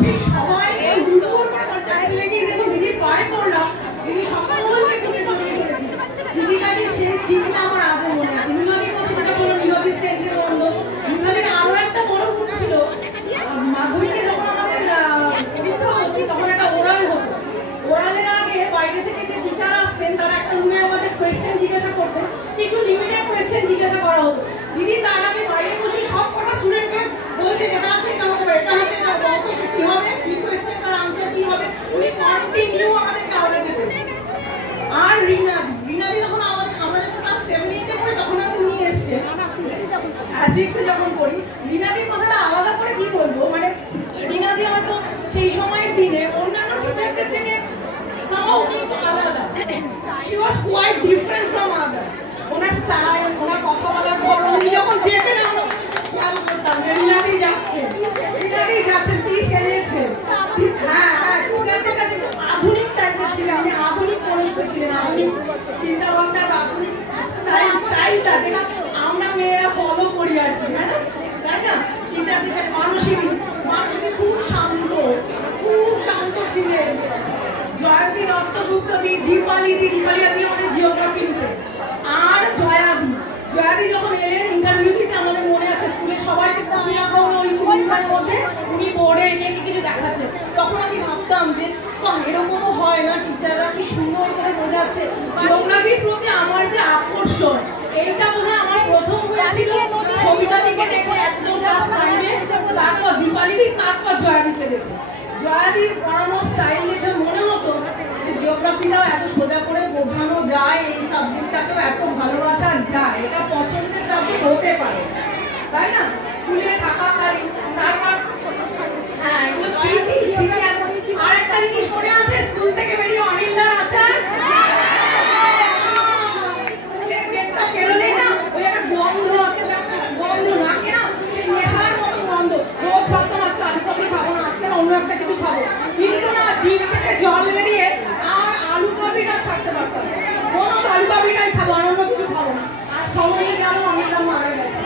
সেই সবাই দুপুর করে চাইতে লেগে যখন দিদির পায়ে পড়লাম, দিদি সকলকে একটু দৌড়িয়ে পড়েছি। দিদিকাটির সেই স্মৃতিটা আমার আজও মনে আছে। মিনতির কথা যেটা বললো, মিনতির সেন্টারে বললো, মিনতির আরো একটা বড় গুণ ছিল, মাধুরীকে যখন আমাদের পরীক্ষা হচ্ছে তখন একটা ওরাল হতো। ওরালের আগে বাইরে থেকে যে টিচার আসতেন তারা একটা রুমে আমাদের কোয়েশ্চেন জিজ্ঞাসা করতেন, কিছু লিমিটেড কোয়েশ্চেন জিজ্ঞাসা করা হতো। দিদি তার আগে বাইরে বসে সব কটা স্টুডেন্টকে বলছেন এটা আসলে এটা হতে পারে, এটা হতে পারে, কি হবে, কি কোয়েশ্চেনটার আনসার কি হবে, উনি কন্টিনিউ আমাদেরকে আওড়াতে দেবেন। আর রিনাদি যখন আমরা যখন ক্লাস 7-8-এ পড়ি তখন উনি এসছেন ফিজিক্সে যখন পড়ি। রিনাদির কথাটা আলাদা করে কি বলবো, মানে রিনাদি হয়তো সেই সময়ের দিনে অন্যান্য টিচারদের থেকে somehow একটু আলাদা। She was quite different from others. ওনার স্টাইল, ওনার কথা বলার ধরন, উনি যখন যেতেন আমরা খেয়াল করতাম যে রিনাদি যাচ্ছেন, তিনি খেলেছেন। হ্যাঁ, টিচারদের কাছে একটু আধুনিক টাইপের ছিলেন, উনি আধুনিক মানুষ ছিলেন, আধুনিক চিন্তা ভাবনার আধুনিক স্টাইলটা যেটা আমরা মেয়েরা ফলো করি আর কি, হ্যাঁ তাই না। টিচারদের মানসিক খুব শান্ত ছিলেন। জয়ন্তী দত্তগুপ্তদি, দীপালি আদি আমাদের জিওগ্রাফি নিতে, আর জয়াদি যখন এলেন ইন্টারভিউ দিতে, আমাদের মনে আছে স্কুলের সবাই ওই ঘন্টার মধ্যে উনি বোর্ডে এঁকে কিছু দেখাচ্ছেন। তখন আমি ভাবতাম যে এরকমও হয় না, টিচাররা কি সুন্দর করে বোঝাচ্ছে। জিওগ্রাফির প্রতি আমার যে আকর্ষণ, এইটা বোধহয় আমার প্রথম হয়েছিল সবিতাদিকে দেখে একদম ক্লাস 9-এ, তারপর দীপালিদি, তারপর জয়াদিকে দেখে। জয়াদির পড়ানোর স্টাইল দেখে মনে হতো যে জিওগ্রাফিটাও এত সোজা করে বোঝানো যায়, এই সাবজেক্টটাকেও এত ভালোবাসা যায়, এটা পছন্দের সাবজেক্ট হতে পারে, তাই না। স্কুলে থাকাকালীন তারপর আরেকটা জিনিস মনে আছে, স্কুল থেকে বেরিয়ে অনিলদার আচার স্কুলের গেটটা পেরোলেই না ওই একটা গন্ধ আছে, গন্ধ নাকে না সেই নেশার মতো গন্ধ। রোজ ভাবতাম আজকে আলু কাবলি খাবো না, আজকে অন্য একটা কিছু খাবো, কিন্তু না জিভ থেকে জল বেরিয়ে আর আলু কাবলিটা ছাড়তে পারতাম, কোনো আলু কাবলিটাই খাবো আর অন্য কিছু খাবো না। আজ খবর নিয়ে গেল অনিলদা মারা গেছে।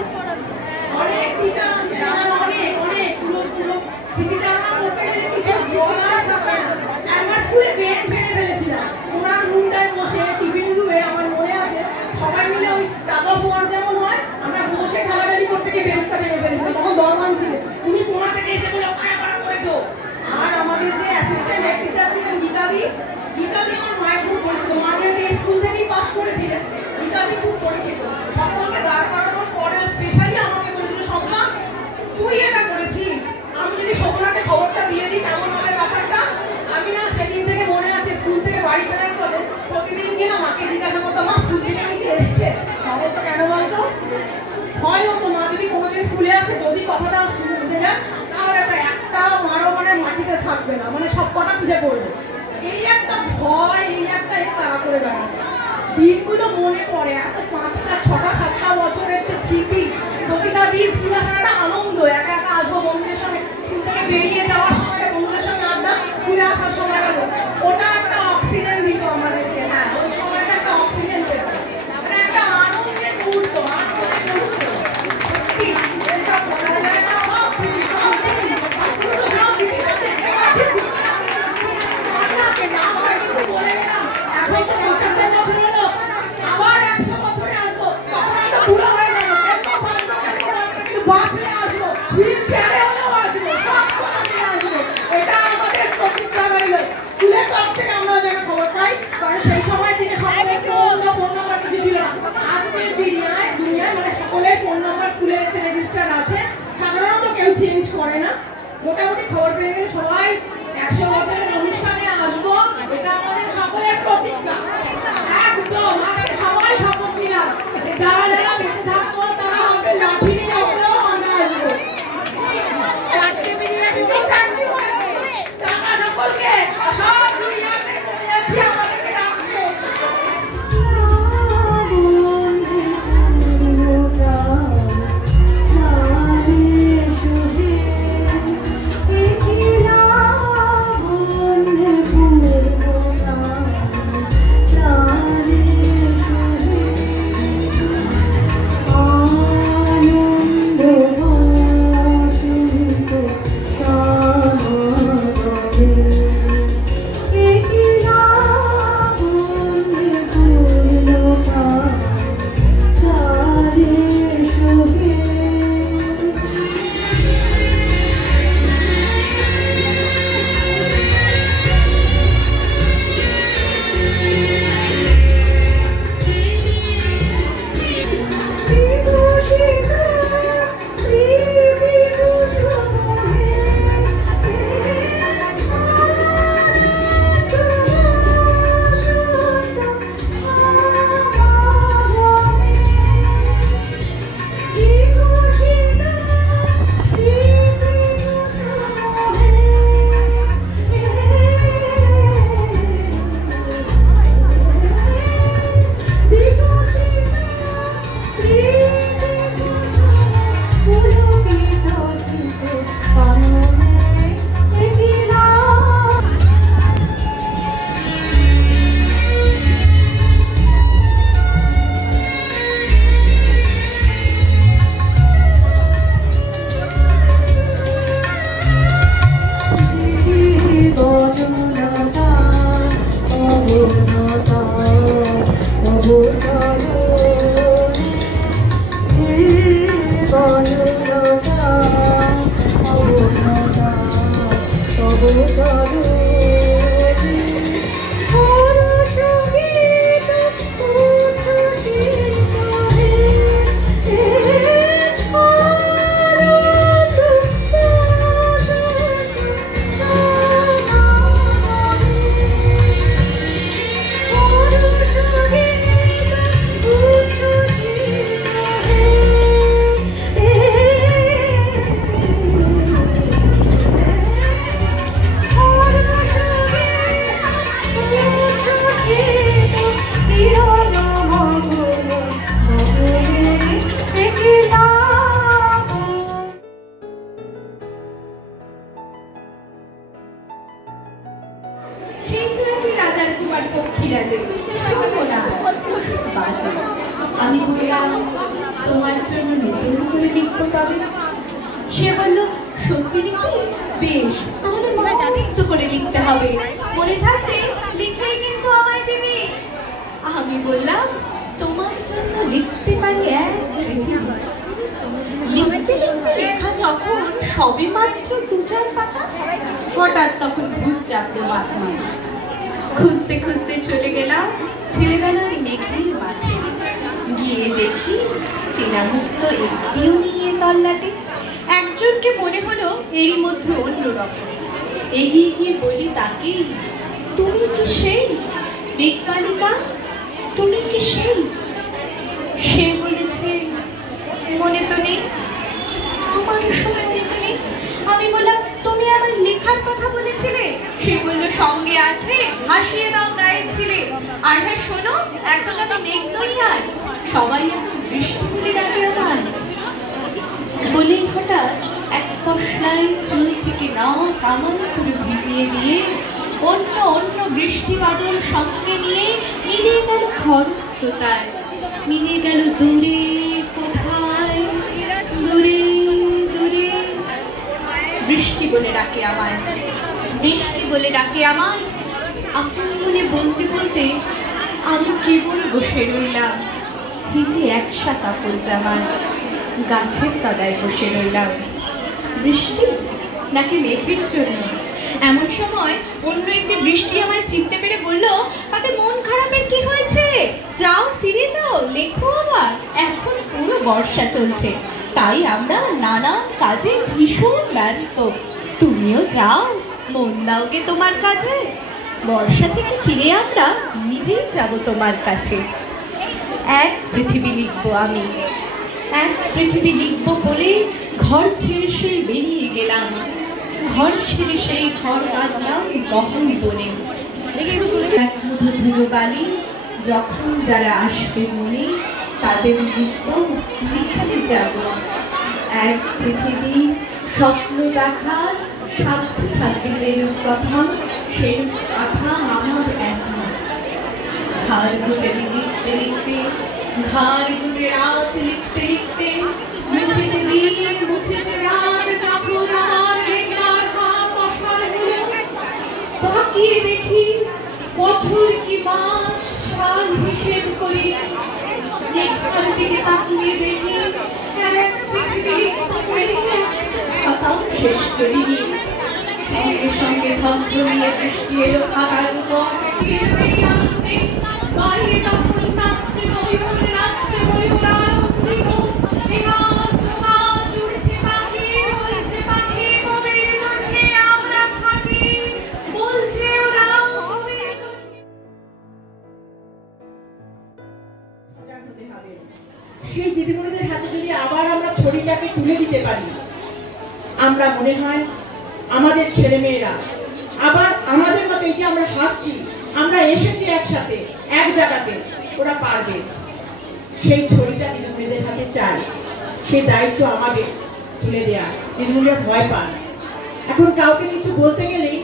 অনেক টিচার আছে, অনেক অনেক পুরো পুরো স্মৃতিচারণা করতে গেলে কিছু বলার থাকে না। একবার স্কুলে বেঞ্চ ভেঙে ফেলেছিলাম, ওনার রুমটায় বসে টিফিন রুমে আমার মনে আছে সবাই মিলে ওই টাকা ফোয়ার যেমন হয় আমরা বসে খেলাটালি করতে গিয়ে বেঞ্চটা ভেঙে ফেলেছিলাম। তখন দরমান ছিল, তুমি কোনা থেকে এসে বলে ওখানে করা করেছো। আর আমাদের যে অ্যাসিস্ট্যান্ট হেড টিচার ছিলেন গীতাদি, গীতাদি আমার মায়ের খুব পরিচিত, মা যেহেতু এই স্কুল থেকেই পাস করেছিলেন, গীতাদি খুব পরিচিত। সকলকে দাঁড় করানোর পরে স্পেশালি আমাকে বলেছিল, শোভনা তুই এটা করেছিস, আমি যদি শোভনাকে খবরটা দিয়ে দিই কেমন হবে ব্যাপারটা। আমি না সেদিন থেকে মনে আছে স্কুল থেকে বাড়ি ফেরার পথে প্রতিদিন গিয়ে না মাকে জিজ্ঞাসা করতাম, মা স্কুল থেকে কি এসছে খবরটা কেন বলতো। ভয় হতো মা যদি কোনোদিন স্কুলে আসে যদি কথাটা শুনে উঠে যায় তাহলে একটা মারো মানে মাটিতে থাকবে না, মানে সব কটা খুঁজে পড়বে, এই একটা ভয়, এই একটা তাড়া করে বেড়ানো। দিনগুলো মনে পড়ে, এত 5টা 6টা 7টা বছরের একটা স্মৃতি। প্রতিটা দিন স্কুল আসার একটা আনন্দ, একা একা আসবো বন্ধুদের সঙ্গে, স্কুল থেকে বেরিয়ে যাওয়ার সময় বন্ধুদের সঙ্গে আড্ডা, স্কুলে আসার সময় ওটা একটা অক্সিজেন দিত আমাদেরকে। হ্যাঁ ওই সময়টা একটা অক্সিজেন পেত, একটা আনন্দের মুহূর্ত, আনন্দের মুহূর্ত। সত্যি এসব বলা যায় না, বলে গেলাম এখন তো 75 বছর হলো, আবার 100 বছরে আসবো, তখন একটা বুড়ো হয়ে যাবো, বাঁচলে আসবো, হুইল চেয়ারে হলেও আসবো, সব করে আসবো। এটা আমাদের প্রতিজ্ঞা রইল। স্কুলের তরফ থেকে আমরা যেন খবর পাই, কারণ সেই সময় থেকে সকলের ফোন নাম্বার কিছু ছিল না। আজকের দুনিয়ায় মানে সকলের ফোন নাম্বার স্কুলের এতে রেজিস্টার্ড আছে, সাধারণত কেউ চেঞ্জ করে না। মোটামুটি খবর পেয়ে গেলে সবাই 100 বছরের অনুষ্ঠানে আসবো, এটা আমাদের সকলের প্রতিজ্ঞা। একদম সবাই শপথ নিলাম, যারা যারা বেঁচে থাকবো তারা আমাদের লাঠি নিয়ে হলেও আমরা আসবো। টাকা সকলকে সব দুনিয়াতে করে যাচ্ছি, আমাদেরকে রাখবো। তোমার পক্ষীরা যে শুনবো না বাজে। আমি বললাম তোমার জন্য নতুন করে লিখবো তবে। সে বলল সত্যি লিখবে? বেশ, তাহলে মুখস্থ করে লিখতে হবে, মনে থাকবে লিখলেই কিন্তু আমায় দেবে। আমি বললাম তোমার জন্য লিখতে পারি এক পৃথিবী। লিখতে লিখতে লেখা যখন সবে মাত্র 2-4 পাতা, হঠাৎ তখন ভূত চাপলো মাথায়। খুঁজতে খুঁজতে চলে গেলাম ছেলেবেলার মেঘের মাঠে। গিয়ে দেখি চেনামুক্ত একটিও নিয়ে তল্লাটে। একজনকে মনে হলো এর মধ্যে অন্যরকম। এগিয়ে গিয়ে বলি তাকে, তুমি কি সেই মেঘবালিকা? তুমি কি সেই? সে বলেছে মনে তো নেই, আমারও সময় মনে তো নেই। আমি বললাম তুমি আমার লেখার কথা বলেছিলে? সে বলল সঙ্গে আছে, ভাসিয়ে দাও গায়ের ছিলে। আর হ্যাঁ শোনো, এখন আমি মেঘ নই আর, সবাই এখন বৃষ্টি বলে ডাকে আমার। বলেই হঠাৎ এক পশলায় চুল থেকে নাক আমার করে ভিজিয়ে দিয়ে অন্য অন্য বৃষ্টি বাদল সঙ্গে নিয়ে মিলে গেল খরস্রোতায়, মিলে গেল দূরে কোথায়, দূরে দূরে। বৃষ্টি বলে ডাকে আমায়, বৃষ্টি বলে ডাকে আমায়। আপন মনে বলতে বলতে আমি কেবল বসে রইলাম, ভিজে একসা কাপড় জামায় গাছের তলায় বসে রইলাম। বৃষ্টি নাকি মেঘের জন্য? এমন সময় অন্য একটি বৃষ্টি আমায় চিনতে পেরে বলল, তাতে মন খারাপের কি হয়েছে? যাও, ফিরে যাও, লেখো আবার। এখন পুরো বর্ষা চলছে, তাই আমরা নানান কাজে ভীষণ ব্যস্ত। তুমিও যাও, মন দাওগে তোমার কাজে। বর্ষা থেকে ফিরে আমরা নিজেই যাব তোমার কাছে। এক পৃথিবী লিখবো আমি, এক পৃথিবী লিখবো বলে ঘর ছেড়ে সেই বেরিয়ে গেলাম। ঘর ছেড়ে সেই ঘর বাঁধলাম গহন বনে। ধুলো বালি যখন যারা আসবে মনে, তাদের লিখবো লিখে যাব। এক পৃথিবী স্বপ্ন দেখার সাধ্য থাকবে যেরূপ কথা, সেরূপ কথা আমার এখন। ঘাড় গুজে লিখতে লিখতে, ঘাড় গুজে রাত লিখতে লিখতে, মুছেছে দিন মুছেছে রাত, যখন আমার লেখার হাত অসার হলো। তাকিয়ে দেখি কঠোর কি মাস সাল হিসেব করি। লেখার দিকে তাকিয়ে দেখি এক পৃথিবী খাতাও শেষ করিনি। সঙ্গে সঙ্গে ঝমঝমিয়ে বৃষ্টি এলো খাতার উপর। বাইরে তখন নাচছে ময়ূর, নাচছে ময়ূর আনন্দিত। উড়ছে পাখি, বলছে পাখি কবির জন্যে আমরা থাকি, বলছে ওরা কবির জন্যে। সেই দিদিমণিদের হাতে যদি আবার আমরা ছড়িটাকে তুলে দিতে পারি, আমরা মনে হয় আমাদের ছেলেমেয়েরা আবার আমাদের মতো, এই যে আমরা হাসছি, আমরা এসেছি একসাথে এক জায়গাতে, ওরা পারবে। সেই ছড়িটা দিদিমণিদের হাতে চাই, সেই দায়িত্ব আমাদের তুলে দেয়া। দিদিমণিরা ভয় পান, এখন কাউকে কিছু বলতে গেলেই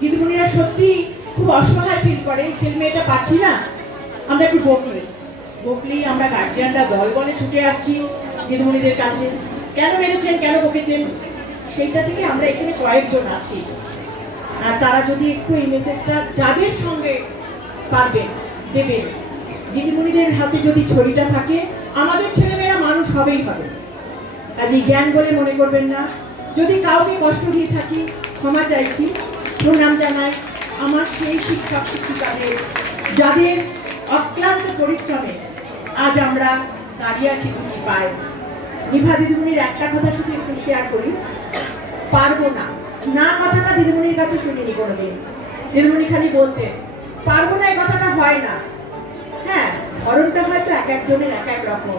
দিদিমণিরা সত্যি খুব অসহায় ফিল করে। এই ছেলে মেয়েটা পাচ্ছি না, আমরা একটু বকলেই আমরা গার্জিয়ানরা দল বলে ছুটে আসছি দিদিমণিদের কাছে, কেন মেরেছেন, কেন বকেছেন। সেইটা থেকে আমরা এখানে কয়েকজন আছি, আর তারা যদি একটু এই মেসেজটা যাদের সঙ্গে পারবেন দেবেন। দিদিমণিদের হাতে যদি ছড়িটা থাকে, আমাদের ছেলেমেয়েরা মানুষ হবেই হবে। কাজে জ্ঞান বলে মনে করবেন না। যদি কাউকে কষ্ট দিয়ে থাকি ক্ষমা চাইছি, প্রণাম জানাই আমার সেই শিক্ষক শিক্ষিকাদের, যাদের অক্লান্ত পরিশ্রমে আজ আমরা দাঁড়িয়ে আছি দুটি পায়ে। নিভা দিদিমণির একটা কথা শুধু একটু শেয়ার করি, পারবো না, না কথাটা দিদিমণির কাছে শুনিনি কোনোদিন। দিদিমণি খালি বলতে পারবো না, এই কথাটা হয় না। হ্যাঁ, ধরনটা হয়তো এক একজনের এক এক রকম।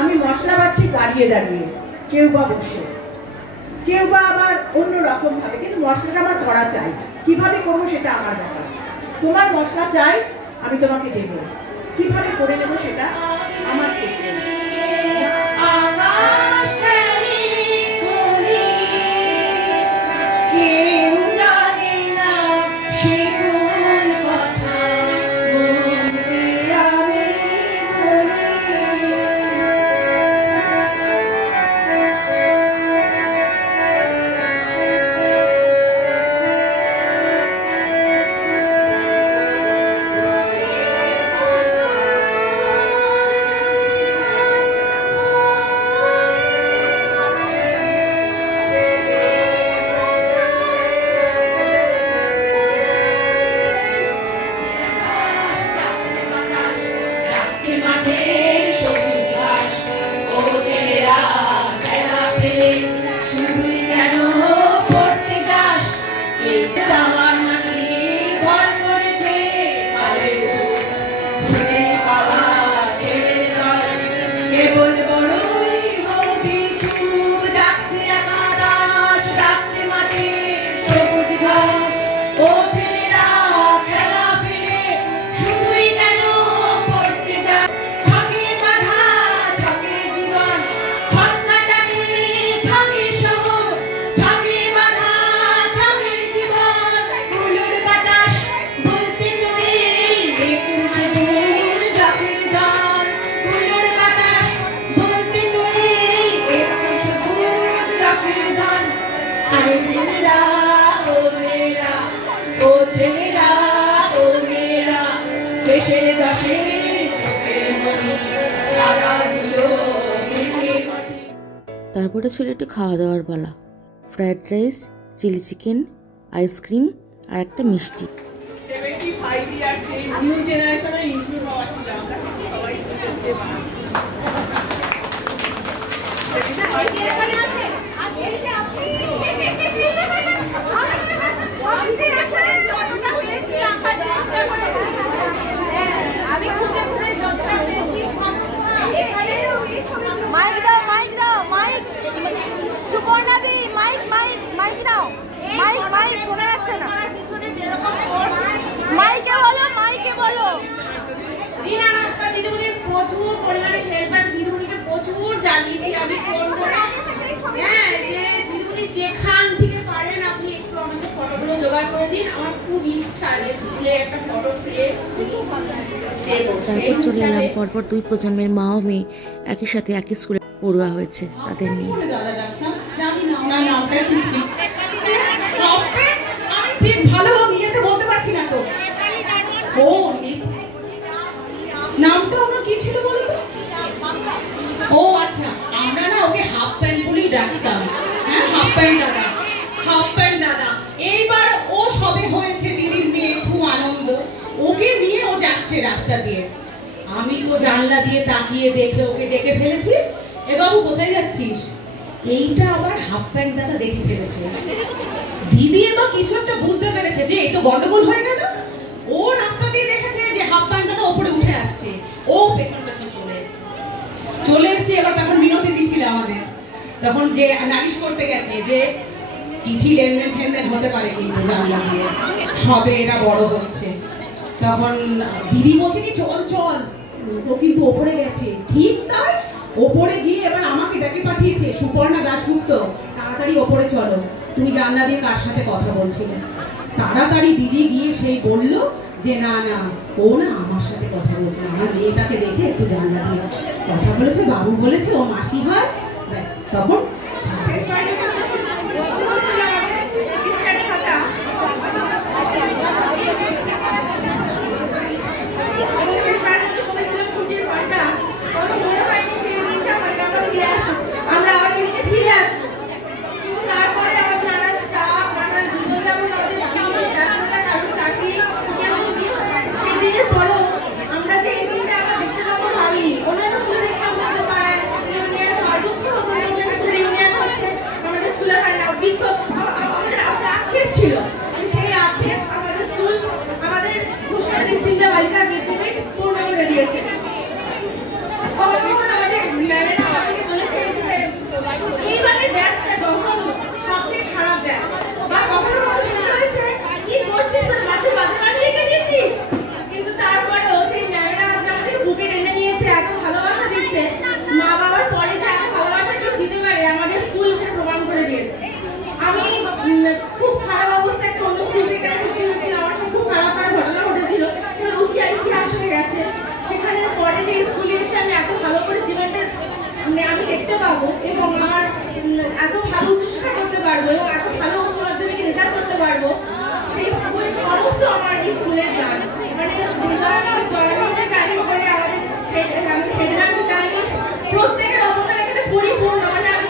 আমি মশলা বাড়ছি দাঁড়িয়ে দাঁড়িয়ে, কেউ বা বসে, কেউ বা আবার অন্য রকম ভাবে, কিন্তু মশলাটা আমার করা চাই। কিভাবে করবো সেটা আমার ব্যাপার। তোমার মশলা চাই, আমি তোমাকে দেবো, কিভাবে করে নেবো সেটা আমার ক্ষেত্রে। কেউ জানে না সে কোন কথা ছেলেরা ও মেয়েরা দেশের দাসে চোখের মনি তারা দিল তারপরে ছিল একটু খাওয়া দাওয়ার পালা। Fried rice, chilli chicken, ice cream আর একটা মিষ্টি। 75 ইয়ার্স এই নিউ জেনারেশনে ইনক্লুড হওয়া ছিল আমরা সবাই বুঝতে পারি। আমি খুঁজে খুঁজে যতটা পেয়েছি এখানে মাইক দাও মাইক দাও মাইক সুপর্ণা দি মাইক মাইক মাইক নাও মাইক মাইক শোনা যাচ্ছে না মাইকে বলো রিনা নস্কা দিদিমণির প্রচুর পরিমাণে হেল্প আছে দিদিমণিকে প্রচুর জানিয়েছি আমি ফোন করে হ্যাঁ যে দিদিমণি যেখান থেকে পারেন আপনি একটু আমাদের ফটোগুলো জোগাড় করে দিন আমার খুব ইচ্ছা যে স্কুলে একটা ফটো ফ্রেম তারপর চলে এলাম পরপর 2 প্রজন্মের মা ও মেয়ে একই সাথে একই স্কুলে পড়ুয়া হয়েছে তাদের নিয়ে। জানি না আমার নামটা কি ছিল আমি ঠিক ভালো ইয়েতে বলতে পারছি না তো। ও নামটা আমার কি ছিল বলো তো? ও আচ্ছা আমরা না ওকে হাফ প্যান্ট বলেই ডাকতাম। হ্যাঁ হাফ প্যান্ট দাদা হাফ প্যান্ট দাদা। এইবার ও সবে হয়েছে দিদির মেয়ে খুব আনন্দ ওকে নিয়ে ও যাচ্ছে রাস্তা দিয়ে। আমি তো জানলা দিয়ে তাকিয়ে দেখে ওকে ডেকে ফেলেছি এ বাবু কোথায় যাচ্ছিস? এইটা আবার হাফ প্যান্ট দাদা দেখে ফেলেছে। দিদি এবার কিছু একটা বুঝতে পেরেছে যে এই তো গন্ডগোল হয়ে গেল। ও রাস্তা দিয়ে দেখেছে যে হাফ প্যান্ট দাদা ওপরে উঠে আসছে ও পেছন পেছন চলে এসছে। এবার তখন বিনতি দিচ্ছিল আমাদের তখন যে নালিশ করতে গেছে যে চিঠি লেনদেন ফেনদেন হতে পারে কিন্তু জানলা দিয়ে সবে এরা বড় হচ্ছে। তখন দিদি বলছে কি চল চল ও কিন্তু ওপরে গেছে। ঠিক তাই ওপরে গিয়ে এবার আমাকে ডাকে পাঠিয়েছে সুপর্ণা দাশগুপ্ত তাড়াতাড়ি ওপরে চলো তুমি জানলা দিয়ে কার সাথে কথা বলছিলে। তাড়াতাড়ি দিদি গিয়ে সেই বলল যে না না ও না আমার সাথে কথা বলছে আমার মেয়েটাকে দেখে একটু জানলা দিয়ে কথা বলেছে বাবু বলেছে ও মাসি হয়। ব্যাস তখন আমরা আবার এদিকে ফিরে আসবো কিন্তু তারপরে আমার নানার চাপ নানার জীবনে কারণ চাকরি সেই দিনের পরও আমরা যে এই দিনটা আমরা দেখতে পাবো ভাবিনি। অন্যান্য স্কুলে দেখতাম হতে পারে ইউনিয়ন হয় দুঃখ হতো স্কুলে ইউনিয়ন হচ্ছে আমাদের স্কুলে বিক্ষোভ আমাদের আক্ষেপ ছিল সেই আক্ষেপ আমাদের স্কুল আমাদের ঘোষণা নিশ্চিন্তা বালিকা বিদ্যালয়ে পূর্ণ করে দিয়েছে। ম্যামেরা আমাদেরকে বলেছেন যে এইভাবে ব্যাচটা যখন সবথেকে খারাপ ব্যাচ বা কখনো কখনো শুনতে হয়েছে কি করছিস তোর মাছের বাজার বানিয়ে রেখে দিয়েছিস কিন্তু তারপরেও সেই ম্যামেরা আজকে আমাদেরকে বুকে টেনে নিয়েছে এত ভালোবাসা দিচ্ছে মা বাবার পরে যে এত ভালোবাসা কেউ দিতে পারে আমাদের স্কুলকে প্রমাণ করে দিয়েছে। আমি খুব খারাপ অবস্থায় একটা অন্য স্কুল থেকে ভর্তি হয়েছিল আমার খুব খারাপ খারাপ ঘটনা ঘটেছিল সেটা ইতিহাস হয়ে গেছে। সেখানে পরে যে স্কুলে এসে আমি এত ভালো করে জীবনটা আমি দেখতে পাবো এবং আমার এত ভালো উচ্চশিক্ষা করতে পারবো এবং এত ভালো উচ্চ মাধ্যমিকে রেজাল্ট করতে পারবো সেই স্কুল সমস্ত আমার এই স্কুলের গান মানে করে আমাদের প্রত্যেকের অবদান এখানে পরিপূর্ণ। মানে আমি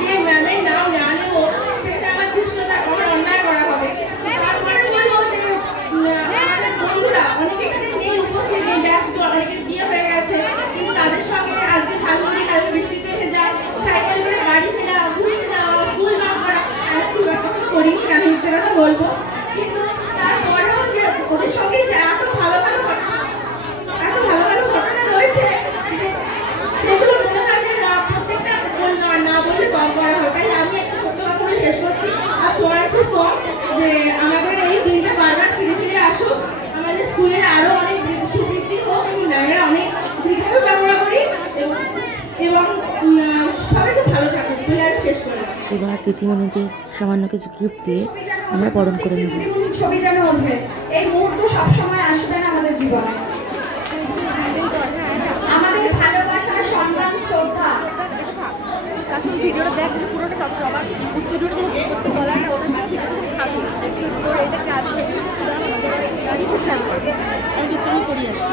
যে ম্যামের নাম না নেবো সেখানে আমার দুষ্টতা আমার অন্যায় করা হবে। তারপরে বলবো যে আমাদের বন্ধুরা অনেকে এখানে নেই উপস্থিত নেই ব্যস্ত অনেকের বিয়ে হয়ে গেছে কিন্তু তাদের সঙ্গে আজকে ঝালমুড়ি কালকে বৃষ্টিতে ভেজা সাইকেল করে বাড়ি ফেরা ঘুরতে যাওয়া স্কুল বাস করা করি আমি মিথ্যে কথা বলবো কিন্তু তারপরেও যে ওদের সঙ্গে যে এত ভালো ভালো ঘটনা রয়েছে সেগুলো মনে হয় যে প্রত্যেকটা না বললে কম করা হয়। তাই আমি একটা ছোট্ট কথা বলে শেষ করছি আর সময় খুব কম যে আমাদের এই দিনটা বারবার ফিরে ফিরে আসুক আমাদের স্কুলের আরো অনেক সুবৃদ্ধি হোক এবং ম্যামেরা অনেক দীর্ঘায়ু কামনা করি এবং সবাই খুব ভালো থাকুক বলে আমি শেষ করলাম। এবার দিদিমণিদের সামান্য কিছু গিফট দিয়ে আমরা বরণ করে নেব। ছবি যেন ওঠে এই মুহূর্ত সবসময় আসবে না আমাদের জীবনে। আমাদের ভালোবাসা সম্মান শ্রদ্ধা আসল ভিডিওটা দেখলে পুরোটা সবার উত্তরটা করতে বলা না, ওটা ভিডিওটা থাকবে তো এটাকে আসবে গাড়ি খুব খেয়াল করবে। আমি ভিতরেই করি আসি।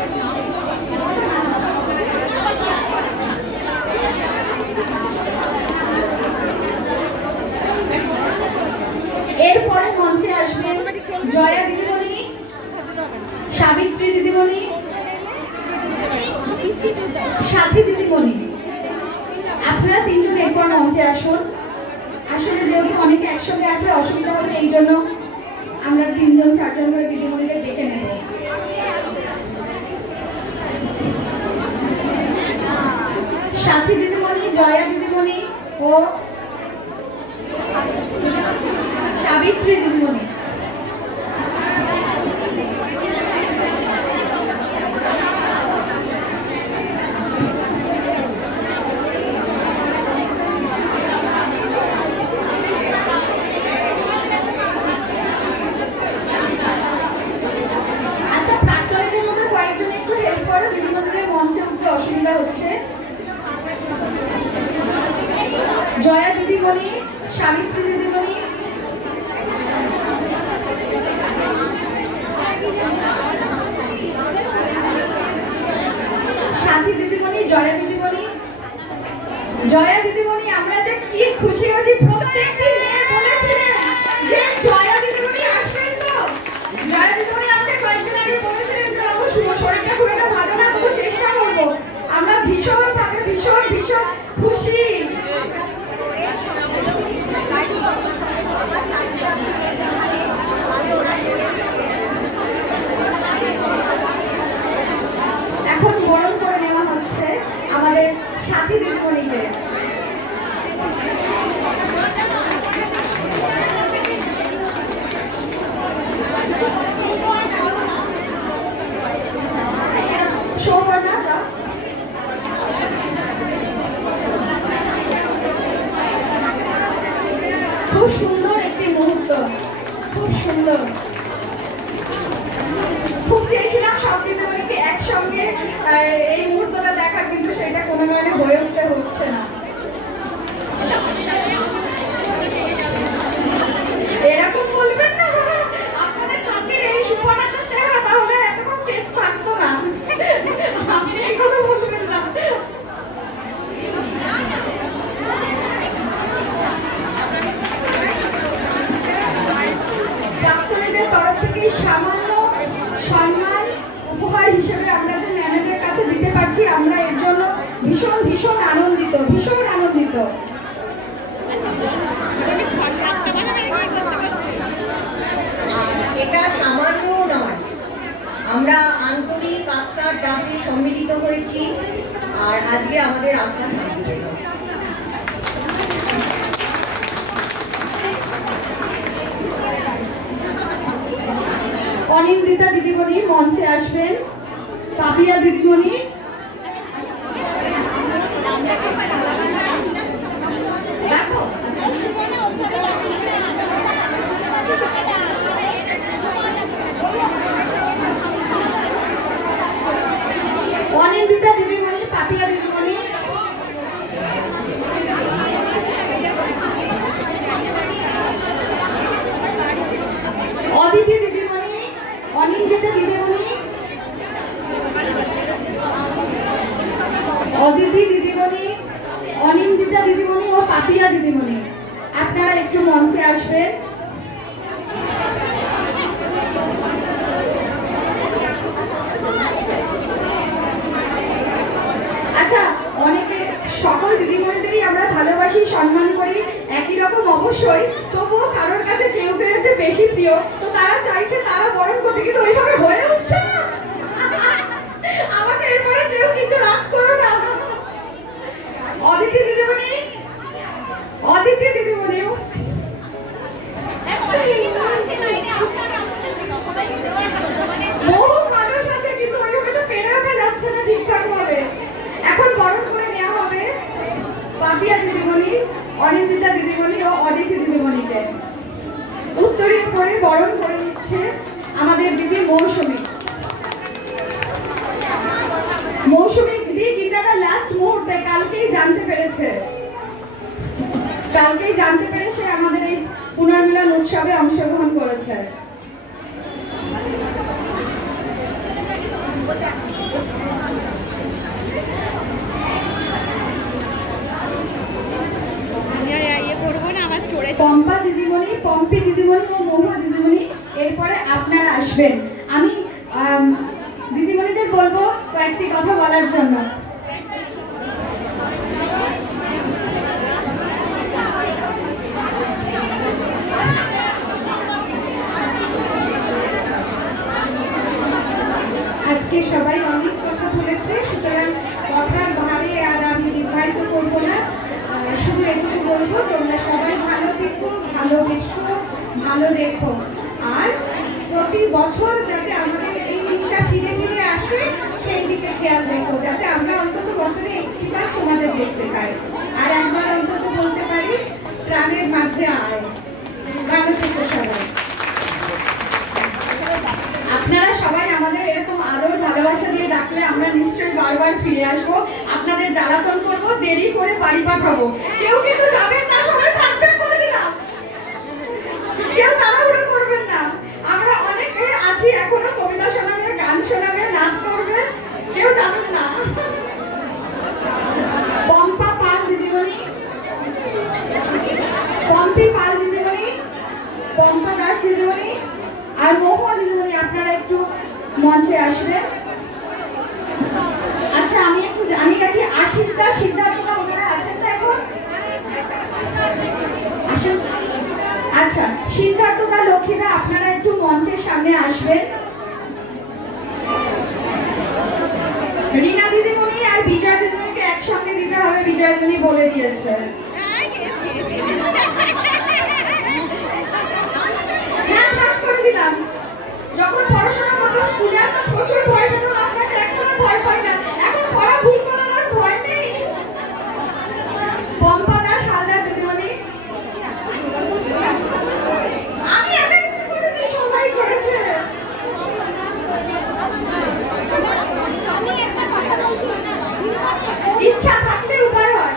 এরপরে মঞ্চে আসবেন জয়া দিদিমণি, সাবিত্রী দিদিমণি, সাথী দিদিমণি। আপনারা তিনজন এরপর মঞ্চে আসুন। আসলে যেহেতু অনেকে একসঙ্গে আসলে অসুবিধা হবে, এই জন্য আমরা তিনজন চারজন করে দিদিমণিকে ডেকে নেব। সাথী দিদিমণি, জয়া দিদিমণি ও সাবিত্রী দিদিমণি। আচ্ছা, প্রাক্তনীদের মধ্যে কয়েকজন একটু হেল্প করো, দিদিমণিদের মঞ্চে উঠতে অসুবিধা হচ্ছে। জয়া দিদিমণি, সাবিত্রী দিদিমণি, সাথী দিদিমণি, জয়া দিদিমণি। জয়া দিদিমণি, আমরা যে কি খুশি হয়েছি, প্রত্যেকটি মেয়ে বলেছিলেন যে জয়া দিদিমণি আসবেন। তো জয়া দিদিমণি আমাদের কয়েকদিন আগে বলেছিলেন যে আমার শরীরটা খুব একটা ভালো না, তবু চেষ্টা করবো। আমরা ভীষণ ভাবে ভীষণ ভীষণ খুশি। এখন বরণ করে নেওয়া হচ্ছে আমাদের সাথী দিদিমণিকে। সৌবর্ণা যাও। খুব সুন্দর একটি মুহূর্ত, খুব সুন্দর। খুব চেয়েছিলাম সব দিদিমণিকে একসঙ্গে এই মুহূর্তটা দেখা, কিন্তু সেটা কোনো কারণে হয়ে উঠতে হচ্ছে না। এরকম বলবেন না, আপনাদের ছাত্রীর এই সুপর্ণার চেহারা, তাহলে এতক্ষণ স্টেজ থাকতো না। আপনি এই কথা বলবেন না। প্রাক্তনীদের তরফ থেকে সামান্য সম্মান উপহার হিসেবে আমরা যে ম্যামেদের কাছে দিতে পারছি, আমরা এর জন্য ভীষণ ভীষণ আনন্দিত, ভীষণ আনন্দিত। এটা সামান্য নয়, আমরা আন্তরিক আত্মার ডাকে সম্মিলিত হয়েছি, আর আজকে আমাদের আত্মার অনিন্দিতা দিদিমণি মঞ্চে আসবেন, পাপিয়া দিদিমণি, দেখো অনিন্দিতা দিদিমণি, পাপিয়া দিদিমণি, অদিতি দিদিমণি, অনিন্দিতা দিদিমণি, অদিতি দিদিমণি, অনিন্দিতা দিদিমণি ও পাপিয়া দিদিমণি, আপনারা একটু মঞ্চে আসবেন। আচ্ছা, অনেকে সকল দিদিমণিদেরই আমরা ভালোবাসি, সম্মান করি একই রকম অবশ্যই, তবুও কারোর কাছে কেউ কেউ একটু বেশি প্রিয়, তো তারা চাইছে তারা বরণ করতে, কিন্তু ওইভাবে হয়ে উঠছে না। আমাকে এরপরে কেউ কিছু রাগ করো না। অদিতি দিদিমণি, অদিতি দিদিমণি, বহু মানুষ আছে কিন্তু ওইভাবে তো পেরে ওঠা যাচ্ছে না ঠিকঠাক ভাবে। এখন বরণ করে নেওয়া হবে পাপিয়া দিদিমণি, অনিন্দিতা দিদিমণি ও অদিতি দিদিমণিকে। উত্তরীয় পরে বরণ করে নিচ্ছে আমাদের দিদি মৌসুমী। মৌসুমী দিদি গীতাটা লাস্ট মুহূর্তে কালকেই জানতে পেরেছে কালকেই জানতে পেরে সে আমাদের এই পুনর্মিলন উৎসবে অংশগ্রহণ করেছে। পম্পা দিদিমণি, পম্পি দিদিমণি ও মহুয়া দিদিমণি এরপরে আপনারা আসবেন। আমি দিদিমণিদের বলবো কয়েকটি কথা বলার জন্য। আজকে সবাই অনেক কথা বলেছে, সুতরাং কথার ভাবে আর আমি নির্ধারিত করবো না, শুধু একটু বলবো তোমরা সবাই ভালো থেকো, ভালোবেসো, ভালো রেখো। আর প্রতি বছর যাতে আমাদের এই দিনটা ফিরে ফিরে আসে সেই দিকে খেয়াল রেখো, যাতে আমরা অন্তত বছরে একটিবার তোমাদের দেখতে পাই, আর একবার অন্তত বলতে পারি প্রাণের মাঝে আয়। ভালো থেকো সবাই। আপনারা সবাই আমাদের এরকম আদর ভালোবাসা দিয়ে ডাকলে আমরা নিশ্চয়ই বারবার ফিরে আসবো। আপনাদের জ্বালাতন করবো, দেরি করে বাড়ি পাঠাবো। কেউ কিন্তু যাবেন না, সবাই থাকবেন বলে দিলাম। কেউ তাড়াহুড়ো করবেন না, আমরা অনেকে আছি এখনো, কবিতা শোনাবে, গান শোনাবে, নাচ করবে, কেউ যাবেন না। পম্পা পাল দিদিমণি, পম্পি পাল দিদিমণি, পম্পা দাস দিদিমণি আর মহুয়া দিদিমণি আপনারা একটু মঞ্চে আসবেন। আচ্ছা, আমি একটু জানি নাকি আশিস দা, সিদ্ধার্থ দা ওনারা আছেন তো এখন? আসেন। আচ্ছা, সিদ্ধার্থ দা, লক্ষ্মী দা আপনারা একটু মঞ্চের সামনে আসবেন। রীনা দিদিমণি আর বিজয় দিদিমণিকে একসঙ্গে দিতে হবে, বিজয় দিদিমণি বলে দিয়েছে। হ্যাঁ, পাস করে দিলাম। যখন পড়াশোনা করতাম স্কুলে তো প্রচুর ভয় পেতাম, আপনাকে এখন ভয় পাই না, এখন পড়া ভুল করানোর ভয় নেই। পম্পা দাস হালদার দিদিমণি, আমি আগে কিছু করিনি, সবাই করেছে। ইচ্ছা থাকলে উপায় হয়।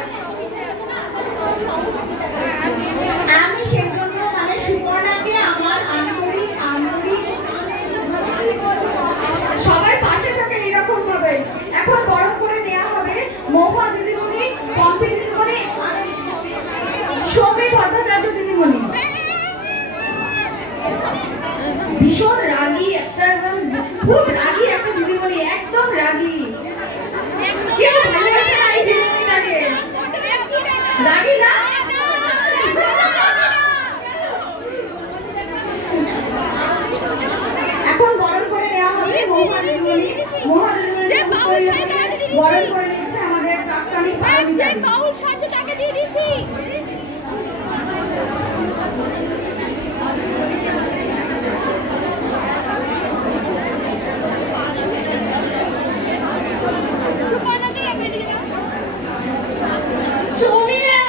আমি সেজন্য মানে সুপর্ণাকে আমার আন্তরিক সবাই পাশে থাকে এরকম ভাবে। এখন বরং করে নেওয়া হবে মহুয়া দিদিমণি, পম্পি দিদিমণি আর সৌমি ভট্টাচার্য দিদিমণি। ভীষণ রাগী একটা, একদম খুব রাগী একটা দিদিমণি, একদম রাগী। কেউ ভালোবাসে না এই দিদিমণিটাকে, রাগী না? এখন বরণ করে নেওয়া হবে মহুয়া দিদিমণি। মহুয়া দিদিমণি বরণ করে নিচ্ছে আমাদের প্রাক্তনী পারমিতা দিদি।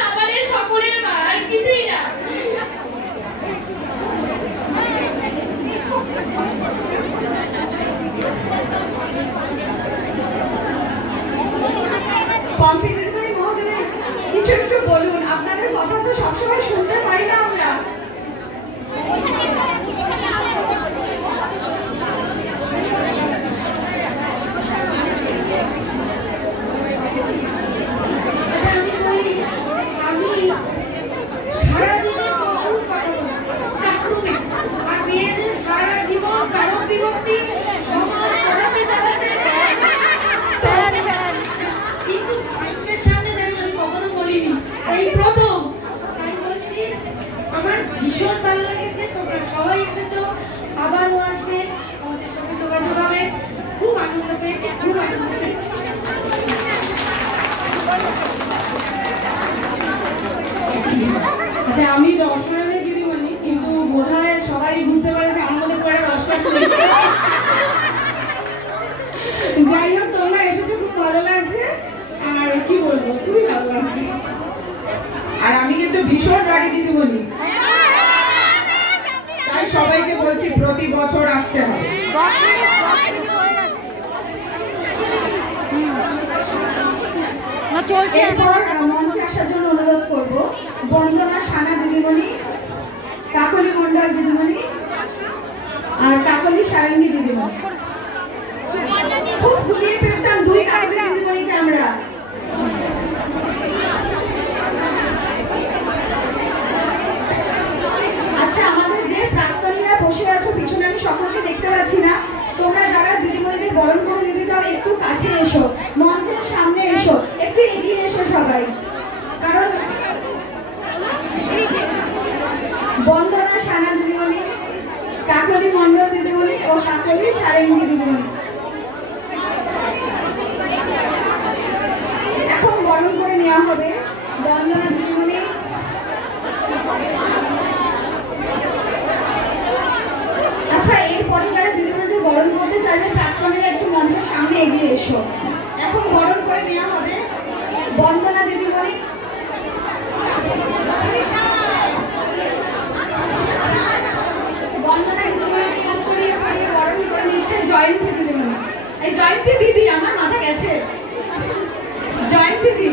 আমাদের সকলের মা, আর কিছুই না। পম্পি দিদিমণি, মহোদয় কিছু একটু বলুন, আপনাদের কথা তো সবসময় শুনতে পাই না আমরা। আমি সারাদিনে প্রচুর কথা বলি, আর মেয়েদের সারা জীবন কারক বিভক্তি সমাজ পড়াতে পড়াতে, কিন্তু মানুষের সামনে দাঁড়িয়ে আমি কখনো বলিনি, এই প্রথম। তাই বলছি, আমার ভীষণ ভালো লেগেছে, তোমরা সবাই এসেছো, আবারও আসবে, আমাদের সঙ্গে যোগাযোগ হবে। খুব আনন্দ পেয়েছি, খুব আনন্দ পেয়েছি। আচ্ছা, আমি রসনালের দিদিমণি, কিন্তু বোধহয় সবাই বুঝতে পারেছে আমার মধ্যে পরে রসনা। যাই হোক, তোমরা এসেছো, খুব ভালো লাগছে, আর কি বলবো, খুবই ভালো লাগছে। আর আমি কিন্তু ভীষণ রাগী দিদিমণি, তাই সবাইকে বলছি প্রতি বছর আসতে হবে। এরপর মঞ্চে আসার জন্য অনুরোধ করবো বন্দনা সানা দিদিমণি, কাকলি মন্ডল দিদিমণি আর কাকলি সারেঙ্গি দিদিমণি। খুব ঘুরিয়ে ফেলতাম দুই কাকলি দিদিমণিকে আমরা। আচ্ছা, আমাদের যে প্রাক্তনীরা বসে আছো পিছনে, আমি সকলকে দেখতে পাচ্ছি না, তোমরা যারা দিদিমণিদের বরণ করে নিতে চাও একটু কাছে এসো, মঞ্চের সামনে এসো, একটু এগিয়ে এসো সবাই। কারণ বন্দনা সানা দিদিমণি, কাকলি মন্ডল দিদিমণি ও কাকলি সারেঙ্গি দিদিমণি এখন বরণ করে নেওয়া হবে। বন্দনা দিদিমণি, আচ্ছা এরপরে যারা দিদিমণিদের বরণ করতে চাইবে প্রাক্তনীরা একটু মঞ্চের সামনে এগিয়ে এসো। এখন বরণ করে নেওয়া হবে বন্দনা দিদিমণি, বন্দনা দিদিমণিকে উত্তরিয়ে পড়িয়ে বরণ করে নিচ্ছে জয়ন্তী দিদিমণি। এই জয়ন্তী দিদি, আমার মাথা গেছে, জয়ন্তী দিদি।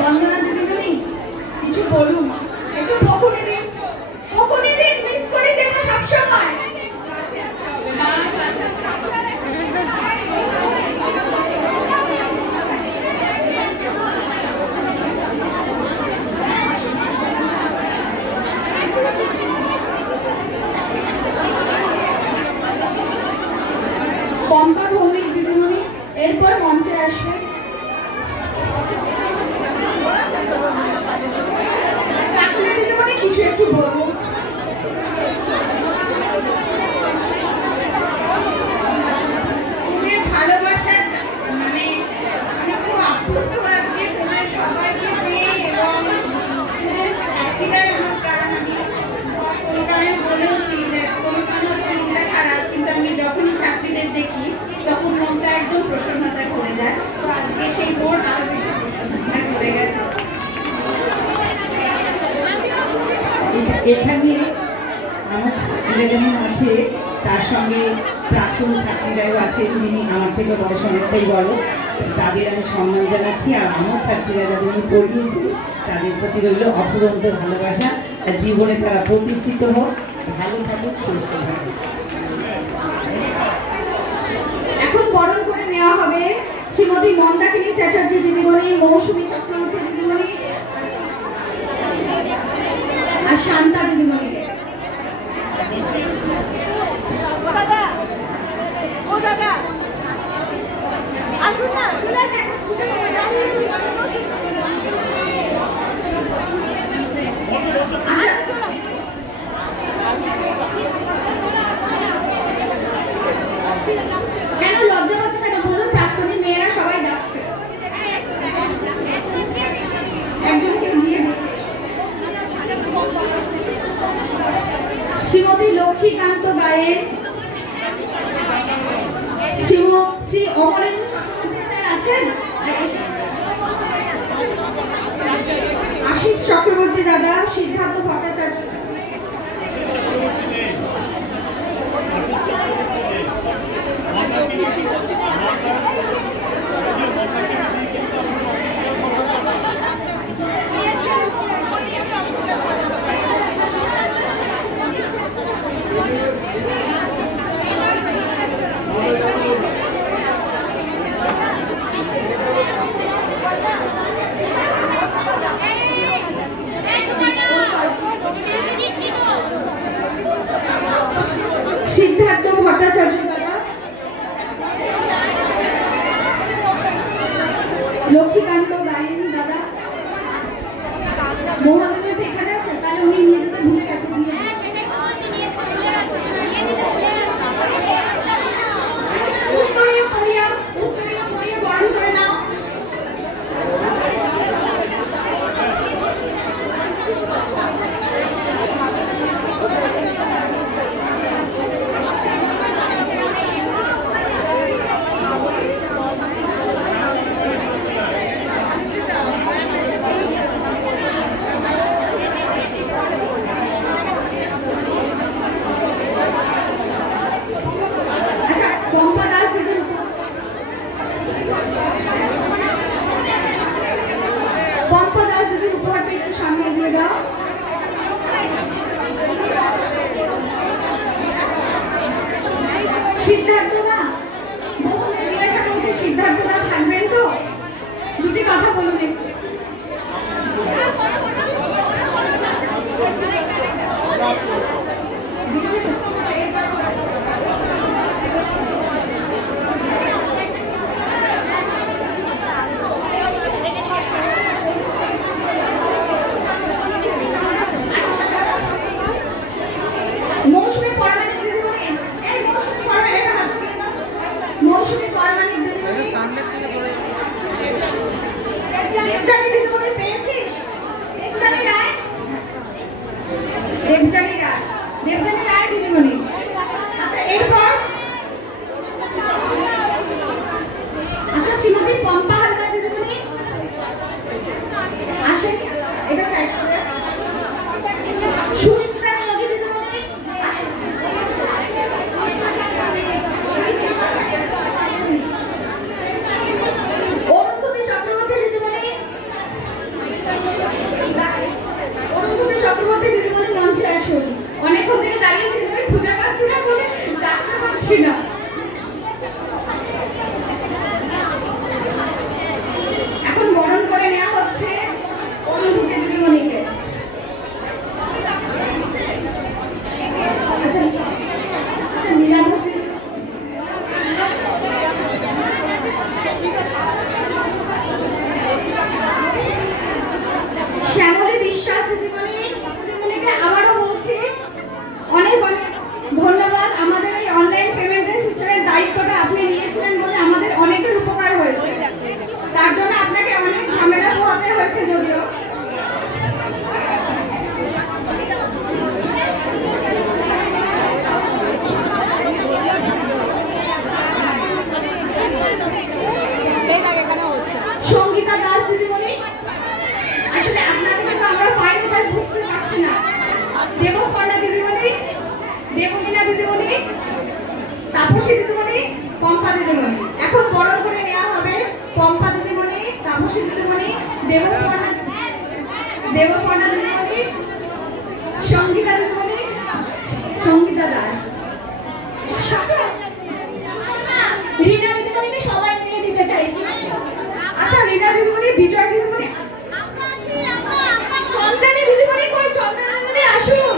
বন্দনা দিদিমণি কিছু বলুন, একটু বকুনি দিন, বকুনি দিন, মিস করে যেটা সবসময়। পম্পা ভৌমিক দিদিমণি এরপর মঞ্চে আসবে। কাকুলি দিদিমণি কিছু একটু বলুন। ভালোবাসার মানে আমি খুব আপ্লুত আজকে তোমার সবাইকে পেয়ে, এবং একটাই আমার গান, আমি গানে বলেওছি যে কোনো কারণে মনটা খারাপ, কিন্তু আমি যখনই ছাত্রীদের দেখি তখন মনটা একদম প্রসন্নতায় ভরে যায়। তো আজকে সেই মন আরো বেশি প্রসন্নতায় ভরে গেছে। এখানে আমার ছাত্রীরা যেমন আছে, তার সঙ্গে প্রাক্তন ছাত্রীরাও আছে, যিনি আমার থেকে বয়স অনেকটাই বড়, তাদের আমি সম্মান জানাচ্ছি। আর আমার ছাত্রীরা যাদের আমি পড়িয়েছি তাদের প্রতি রইল অফুরন্ত ভালোবাসা। জীবনে তারা প্রতিষ্ঠিত হোক, ভালো থাকুক, সুস্থ থাকুক। এখন বরণ করে নেওয়া হবে শ্রীমতী মন্দাকিনী চ্যাটার্জি দিদিমণি, মৌসুমী চক্রবর্তী দিদিমণি আর শান্তা দিদিমণিকে। আসুন না, চলে আসেন। কেন লজ্জা পাচ্ছে কেন বলুন? প্রাক্তনী মেয়েরা সবাই যাচ্ছে, একজনকে নিয়ে। শ্রীমতী লক্ষ্মীকান্ত গায়েন, শ্রী অমরেন্দ্র চক্রবর্তী আছেন, আশিস চক্রবর্তী দাদা, সিদ্ধার্থ ভট্টাচার্য, সিদ্ধার্থ ভট্টাচার্য দাদা, লক্ষ্মীকান্ত গায়েন দাদা। মহাদেবের এখানে আছে, তাহলে উনি নিয়ে যেতে ভুলে গেছে, দিয়ে বরণ করে নাও। দেবযানী রায়, দেবযানী রায় দিদিমণি। আচ্ছা এরপর আচ্ছা শ্রীমতী পম্পা হালদার দিদিমণি আসেন, এটা সুস্মিতা নিয়োগী দিদিমণি আসেন। অরুন্ধতী চক্রবর্তী দিদিমণি, অরুন্ধতী চক্রবর্তী দিদিমণি মঞ্চে আসুন। অনেকক্ষণ থেকে দাঁড়িয়েছি, আমি খুঁজে পাচ্ছি না বলে ডাকতে পারছি না। এখন বরণ করে নেওয়া হচ্ছে অরুন্ধতী দিদিমণিকে। আচ্ছা আচ্ছা নীলা ঘোষ শ্যামলী বিশ্বাস দিদিমণিকে আবারও বলছি অনেক অনেক ধন্যবাদ। আমাদের এই অনলাইন পেমেন্টের সিস্টেমের দায়িত্বটা আপনি নিয়েছিলেন বলে আমাদের অনেকের উপকার হয়েছে, তার জন্য আপনাকে অনেক ঝামেলা পোহাতে হয়েছে। যদিও সঙ্গীতা দাস দিদিমণি, আসলে আপনাদেরকে তো আমরা পাইনি তাই বুঝতে পারছি না। দেবকন্যা দিদিমণি, দেবলীনা দিদিমণি, তাপসী দিদিমণি, পম্পা দিদিমণি। এখন বরণ করে নেওয়া হবে পম্পা দিদিমণি, তাপসী দিদিমণি, দেবকন্যা দিদিমণি, সঙ্গীতা দিদিমণি, সঙ্গীতা দাস, রীনা দিদিমণিকে সবাই মিলে দিতে চাইছি। আচ্ছা রীনা দিদিমণি, বিজয় দিদিমণি, চন্দ্রানী দিদিমণি কই? চন্দ্রানী দিদিমণি আসুন।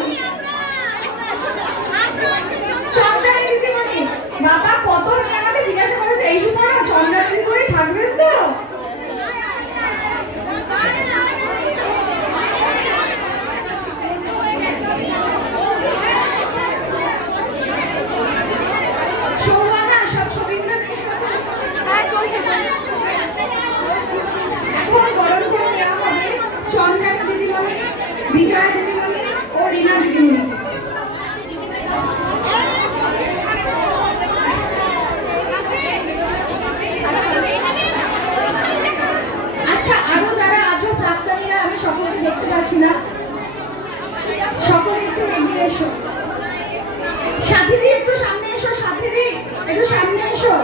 চন্দ্রানী দিদিমণি, বাবা কত আমাকে জিজ্ঞাসা করেছে এই সময় না চন্দ্রানী দিদিমণি থাকবেন তো? সৌভানা সব ছবিগুলো এখন বরণ করে নেওয়া হবে চন্দ্রানী দিদিমণি, বিজয়া দিদিমণি ও রীনা দিদিমণি। আচ্ছা আরো যারা আছো প্রাক্তনীরা, আমি সকলকে দেখতে পাচ্ছি না, সকলে একটু এগিয়ে এসো। সাথীদি একটু সামনে এসো, সাথীদি একটু সামনে এসো,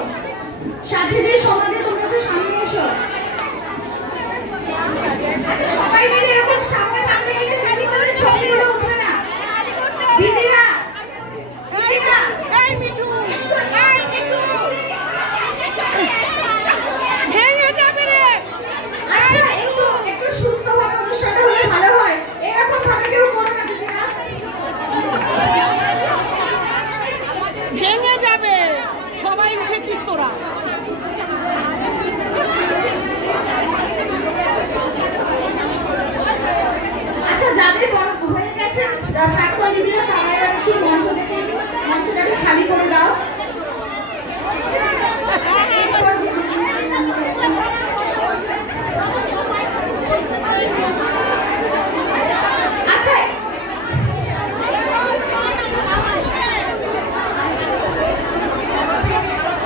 সাথীদি সমাধি তোমরা একটু সামনে এসো। আচ্ছা সবাই মিলে এরকম সামনে থাকলে কিন্তু খালি করে ছবিগুলো উঠবে না। দিদিরা দিদিরা এই মিঠু, এই মিঠু ভেঙে যাবে রে। আচ্ছা একটু একটু সুস্থভাবে অনুষ্ঠানটা হলে ভালো হয়, এরকম ভাবে কেউ করো না দিদিরা, ভেঙে যাবে। সবাই উঠেছিস তোরা। আচ্ছা যাদের বড় হয়ে গেছে প্রাক্তন দিদিরা, তারা এবার একটু মঞ্চটাকে খালি করে দাও। আচ্ছা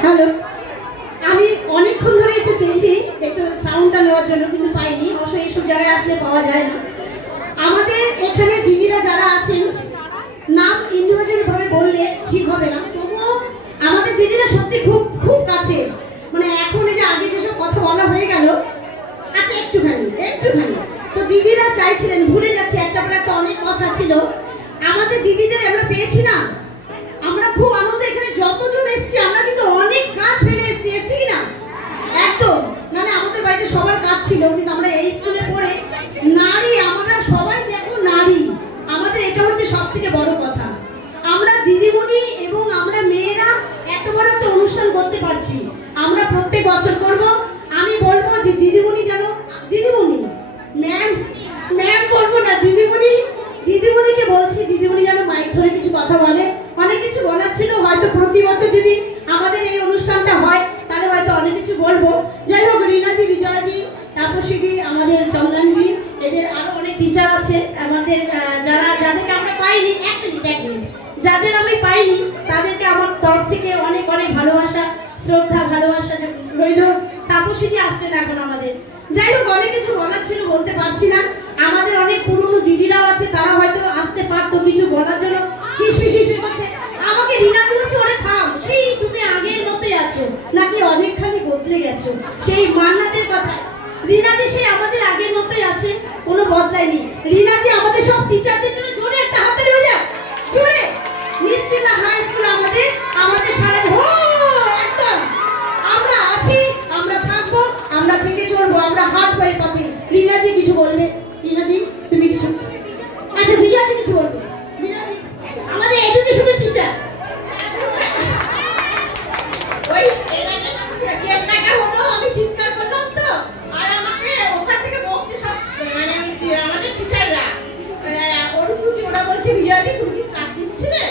হ্যালো, আমি অনেকক্ষণ ধরে একটু চেয়েছি একটু সাউন্ডটা নেওয়ার জন্য, কিন্তু পাইনি। অবশ্য এইসব জায়গায় আসলে পাওয়া যায় না। আমাদের এখানে দিদিরা যারা আছেন, নাম ইন্ডিভিজুয়াল ভাবে বললে ঠিক হবে না, তবুও আমাদের দিদিরা সত্যি খুব খুব কাছে। মানে এখন এই যে আগে যেসব কথা বলা হয়ে গেল, আচ্ছা একটুখানি তো দিদিরা চাইছিলেন, ভুলে যাচ্ছে একটা পর একটা অনেক কথা ছিল। আমাদের দিদিদের আমরা পেয়েছি না, আমরা খুব আনন্দ। এখানে যতজন এসেছি আমরা কিন্তু অনেক কাজ ফেলে এসেছি, এসেছি কিনা? একদম। মানে আমাদের বাড়িতে সবার কাজ ছিল, কিন্তু আমরা এই স্কুলে পড়ে নারী, আমরা সবাই দেখো নারী, আমাদের এটা হচ্ছে সব থেকে বড় কথা। আমরা দিদিমণি এবং আমরা মেয়েরা এত বড় একটা অনুষ্ঠান করতে পারছি, আমরা প্রত্যেক বছর করব। আমি বলবো যে দিদিমণি যেন, দিদিমণি ম্যাম ম্যাম বলবো না, দিদিমণিকে বলছি, দিদিমণি যেন মাইক ধরে কিছু কথা বলে। পরিস্থিতি আসছে না এখন আমাদের। যাই হোক, অনেক কিছু বলার ছিল, বলতে পারছি না। আমাদের অনেক পুরনো দিদিরাও আছে, তারা হয়তো আসতে পারতো কিছু বলার জন্য, ফিসফিস করছে। আমাকে রিনাদি বলছে, ওরে থাম, সেই তুমি আগের মতোই আছো নাকি অনেকখানি বদলে গেছো? সেই মান্নাদের কথা, রিনাদি সেই আমাদের আগের মতোই আছে, কোনো বদলায়নি। রিনাদি আমাদের সব টিচারদের জন্য জোরে একটা হাততালি হয়ে যাক, জোরে। নিশ্চিতা হাই স্কুল আমাদের সারা একদম আমরা আছি, আমরা থাকবো, আমরা থেকে চলবো, আমরা হাঁটবো এই পথে। রিনাদি কিছু বলবে? রিনাদি তুমি কিছু? আচ্ছা, বিজয়াদি কিছু বলবে? বিজয়াদি আমাদের এডুকেশনের টিচার। ওই একটা হতো, আমি চিৎকার করলাম তো, আর আমাকে ওখান থেকে বকতে সব মানে আমাদের টিচাররা অনুভূতি, ওরা বলছে বিজয়াদি তুমি কি ক্লাস নিচ্ছিলে?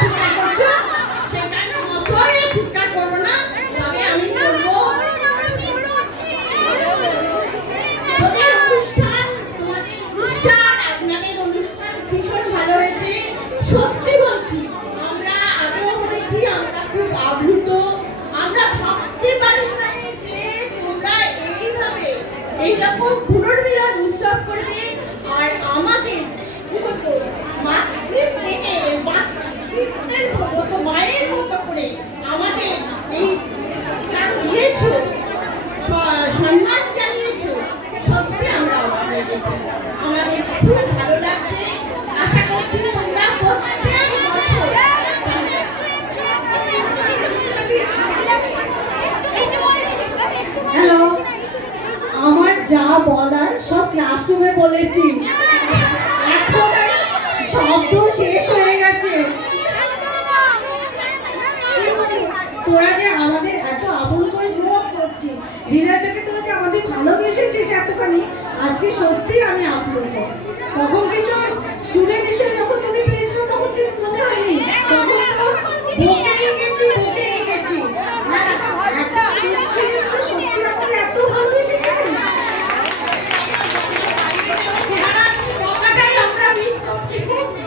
চিৎকার করছো, সেখানে মতোই চিৎকার করবো না, তবে আমি বলবো তোমাদের অনুষ্ঠান আপনাদের অনুষ্ঠান ভীষণ ভালো হয়েছে। সত্যি বলছি, আমরা আগেও বলেছি, আমরা খুব আপ্লুত, আমরা ভাবতে পারি না যে তোমরা এইভাবে এইরকম পুনর্মিলন উৎসব করবে। আর আমাদের মায়ের মতো করে আমাদের এই দিয়েছো, সম্মান জানিয়েছো, সত্যি আমরা অবাক হয়ে গেছি। আমাদের খুব ভালো লাগছে। আশা করছি তোমরা প্রত্যেক বছর। হ্যালো, আমার যা বলার সব ক্লাসরুমে বলেছি, এখন শব্দ শেষ হয়ে গেছে। তোরা যে আমাদের এত আপন করে জবাব করছিস, হৃদয়টাকে তোরা যে আমাদের ভালোবেসেছিস এতখানি, আজকে সত্যি আমি আপ্লুত। তখন কিন্তু স্টুডেন্ট হিসেবে যখন তোদের পেয়েছিল, তখন কিন্তু মনে হয়নি, তখন তো বকেই গেছি। সত্যি আমাদের এত ভালোবেসেছিস,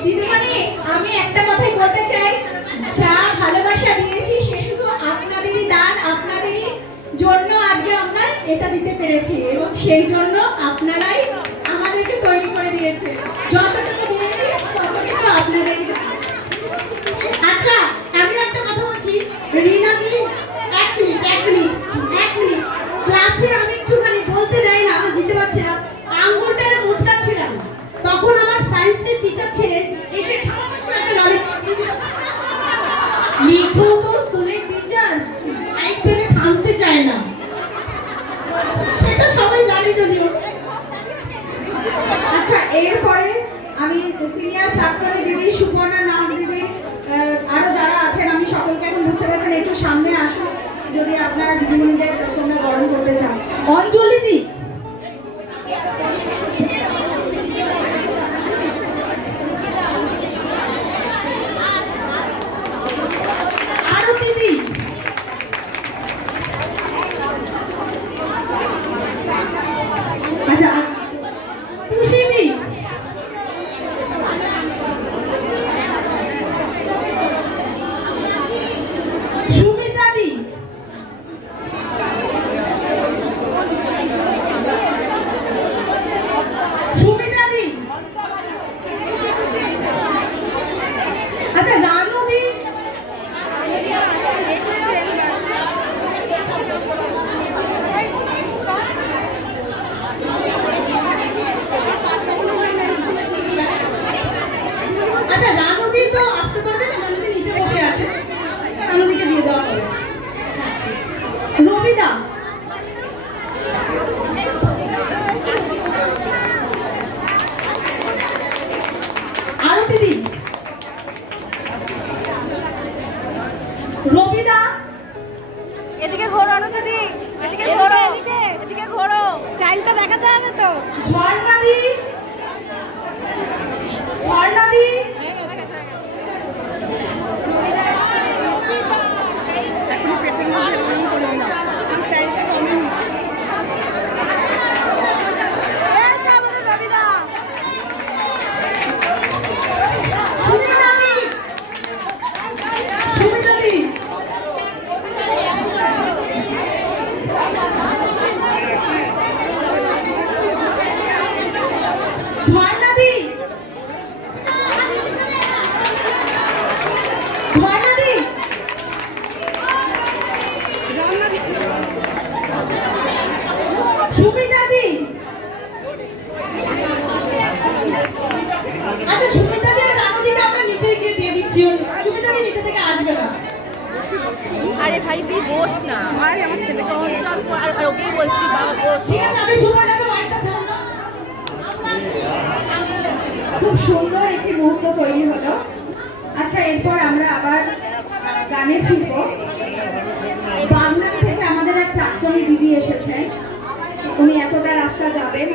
দিদিমণি, আমি একটা কথাই বলতে চাই, যা ভালোবাসা দিয়েছি সে শুধু আপনাদেরই দান, আপনাদেরই জন্য আজকে আমরা এটা দিতে পেরেছি, এবং সেই জন্য আপনারাই আমাদেরকে তৈরি করে দিয়েছে। যতটুকু দিয়েছি ততটুকু আপনাদেরই। আচ্ছা, আমি একটা কথা বলছি, রিনাদি এক মিনিট ক্লাসে আমি একটুখানি বলতে দেয় না, দিতে পারছি না, আঙ্গুলটা মুটকাচ্ছিলাম, তখন আমার সায়েন্সের টিচার ছিলেন, এসে মিঠু তো স্কুলের টিচার, মাইক পেলে থামতে চায় না, সেটা সবাই জানে যদিও। আচ্ছা, এরপরে আমি সিনিয়র প্রাক্তনী দিদি, সুপর্ণা নাম দিদি, আরো যারা আছেন, আমি সকলকে এখন বুঝতে পারছেন, একটু সামনে আসুন যদি আপনারা দিদিমণিদের তোমরা গরম করতে চান। অঞ্জলি দি, আচ্ছা খুশিদি, সুমিতা দি, ভাই তুই বস না ভাই, আমার ছেলে ওকেই বলছি বাবা বস। খুব সুন্দর একটি মুহূর্ত তৈরি হলো। আচ্ছা, এরপর আমরা আবার গানে ফিরবো। বাংলা থেকে আমাদের এক প্রাক্তনী দিদি এসেছেন, উনি এতটা রাস্তা যাবেন।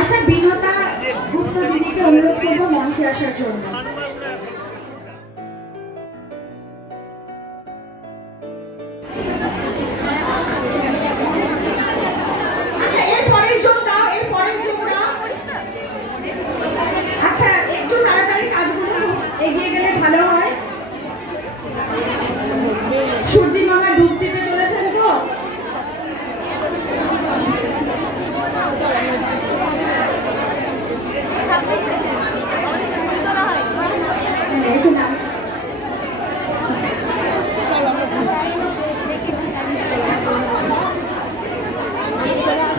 আচ্ছা, বিনতা গুপ্ত দিদিকে অনুরোধ করবো মঞ্চে আসার জন্য। আচ্ছা, একটু তাড়াতাড়ি কাজগুলো এগিয়ে গেলে ভালো হয়। সূর্যি মামা ডুব দিতে চলেছেন তো।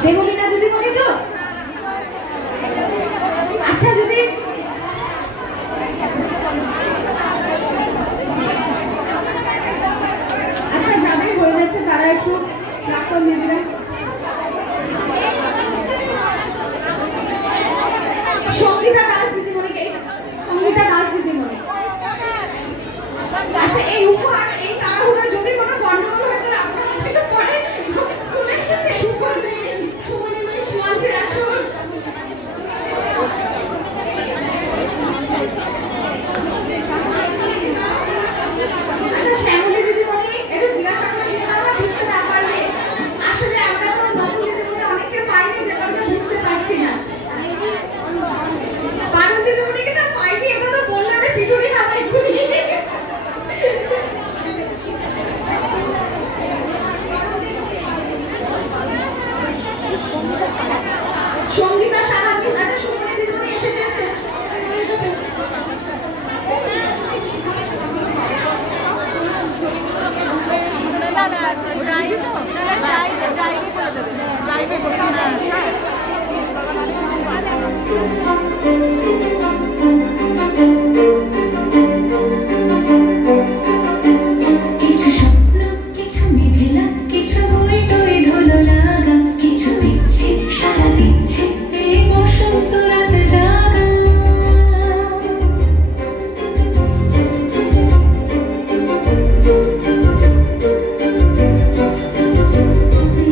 দেবলীনা দিদি বলি তো। আচ্ছা, যদি যাদের হয়ে যাচ্ছে তারা একটু প্রাক্তন দিদিরা। সঙ্গীতা দাস দিদিমণিকে, সঙ্গীতা দাস দিদিমণি। আচ্ছা, এই উপহার এই তাড়াহুড়ো যদি কোনো গন্ডগোল হয়ে যায় আপনারা কিন্তু পরে স্কুলে এসেছে সুমনের মানে মঞ্চে রাখুন। আচ্ছা, শ্যামলী দিদিমণি একটু জিজ্ঞাসা করে নিয়ে আমরা বুঝতে না পারলে, আসলে আমরা তো নতুন দিদিমণি অনেককে পাইনি, যেটা আমরা বুঝতে পারছি না। পারুল দিদিমণিকে তো পাইনি, এটা তো বললে আমরা পিটুনি খাবো এক্ষুনি। সঙ্গীতা সাহা। আচ্ছা, সুমনী দিদিমণি এসেছেন। কিছু স্বপ্ন, কিছু মেঘলা, কিছু বই টই ধুলো লাগা, কিছু দিচ্ছে সারা দিচ্ছে এই বসন্ত রাত জাগা।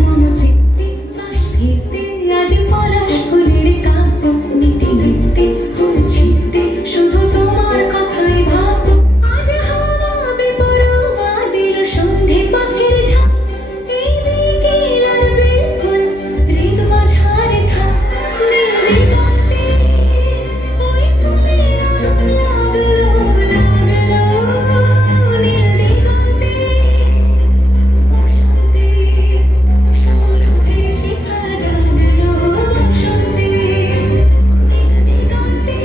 মম চিত্তে বাস ফিরতে আজ পলাশ ফুলের কাব্য, নিতে নিতে ফুল ছিটতে শুধু তোমার কথাই ভাবো। আজ হাওয়া বেপরোয়া দিল সন্ধে পাখির ঝাঁক, এই বিকেল আর বিপুল হৃদ মাঝারে থাক। নীল দিগন্তে ওই ফুলের আলো লাগলো লাগলো, নীল দিগন্তে বসন্তে সৌরভে শিখা জাগলো, বসন্তে নীল দিগন্তে।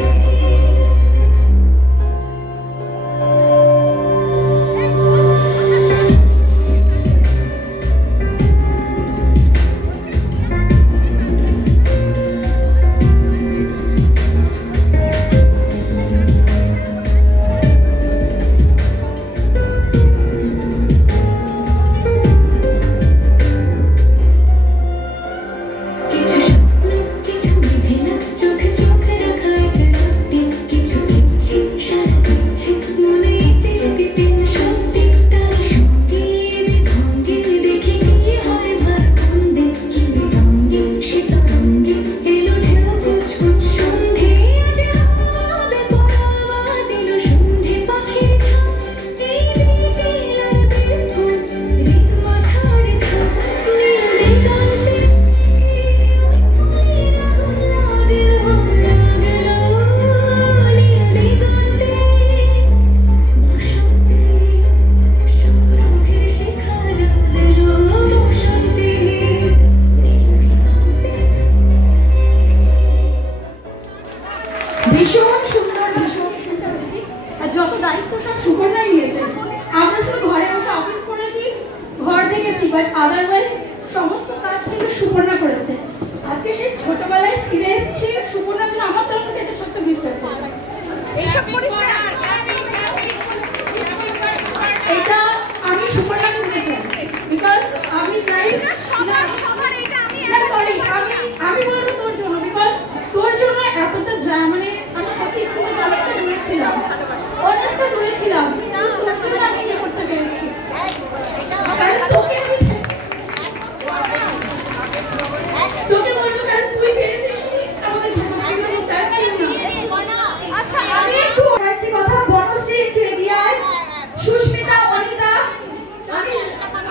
কিছু স্বপ্ন, কিছু মেঘলা, চোখে চোখ রাখা একরাত্রি, কিছু দিচ্ছে সারা দিচ্ছে মনে ইতে ইতে সত্যি। তার সঙ্গে বিভঙ্গে দেখি কি হয় ভারখণ্ডে, কি বিরঙ্গে সে তরঙ্গে এলো ঢেউ কুচকুচ সন্ধে। আজ হাওয়া বেপরোয়া দিল সন্ধে পাখির ঝাঁক, এই বিকেল আর বিপুল হৃদ মাঝারে থাক। নীল দিগন্তে ভীষণ সুন্দর, ভীষণ শুনতে পেরেছি। আর যত দায়িত্ব সব সুকন্যাই নিয়েছে। আমরা শুধু ঘরে বসে অফিস করে গেছি, বাট আদারওয়াইজ সমস্ত কাজ কিন্তু সুপর্ণা করেছে। আজকে সেই ছোটবেলায় ফিরে এসেছি, সুপর্ণার জন্য আমার তরফ থেকে একটা ছোট্ট গিফট আছে। এইসব করিস না, এটা আমি সুপর্ণাকে দিতে চাই, বিকজ আমি চাই আমি বলবো তোর জন্য, বিকজ তোর জন্য এতটা মানে আমি সত্যি স্কুলে অনেকটা দূরে ছিলাম, অনেকটা দূরে ছিলাম, তোর জন্য আমি ইয়ে করতে পেরেছি। কারণ তোকে বলবো, কারণ তুই পেরেছিস আমাদের আচ্ছা। আমি একটু একটি কথা, বনশ্রী একটু এগিয়ে আয়, সুস্মিতা, অনিতা, আমি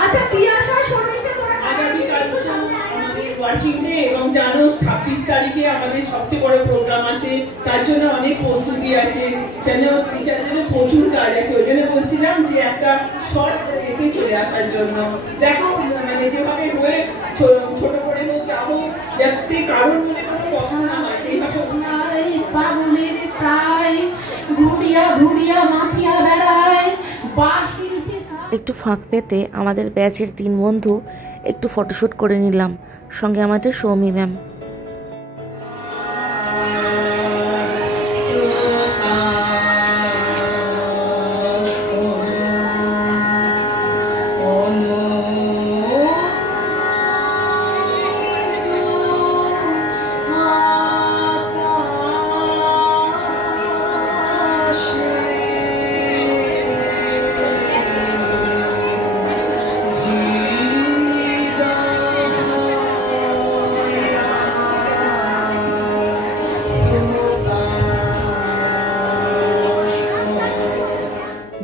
আচ্ছা তিয়াশা, শর্মিষ্ঠা, তোরা ওয়ার্কিং ডে এবং জানো 26 তারিখে আমাদের সবচেয়ে বড় প্রোগ্রাম আছে, তার জন্য অনেক প্রস্তুতি আছে, টিচারদের প্রচুর কাজ আছে। ওই জন্য বলছিলাম যে একটা শর্ট এতে চলে আসার জন্য। দেখো মানে যেভাবে হয়ে ছোট করে হোক যাবো, যাতে কারোর মনে কোনো কষ্ট না হয় সেইভাবে। পাগলের তাই ঘুরিয়া ঘুরিয়া মাফিয়া বেড়ায়। একটু ফাঁক পেতে আমাদের ব্যাচের 3 বন্ধু একটু ফটোশ্যুট করে নিলাম, সঙ্গে আমাদের সৌমি ম্যাম।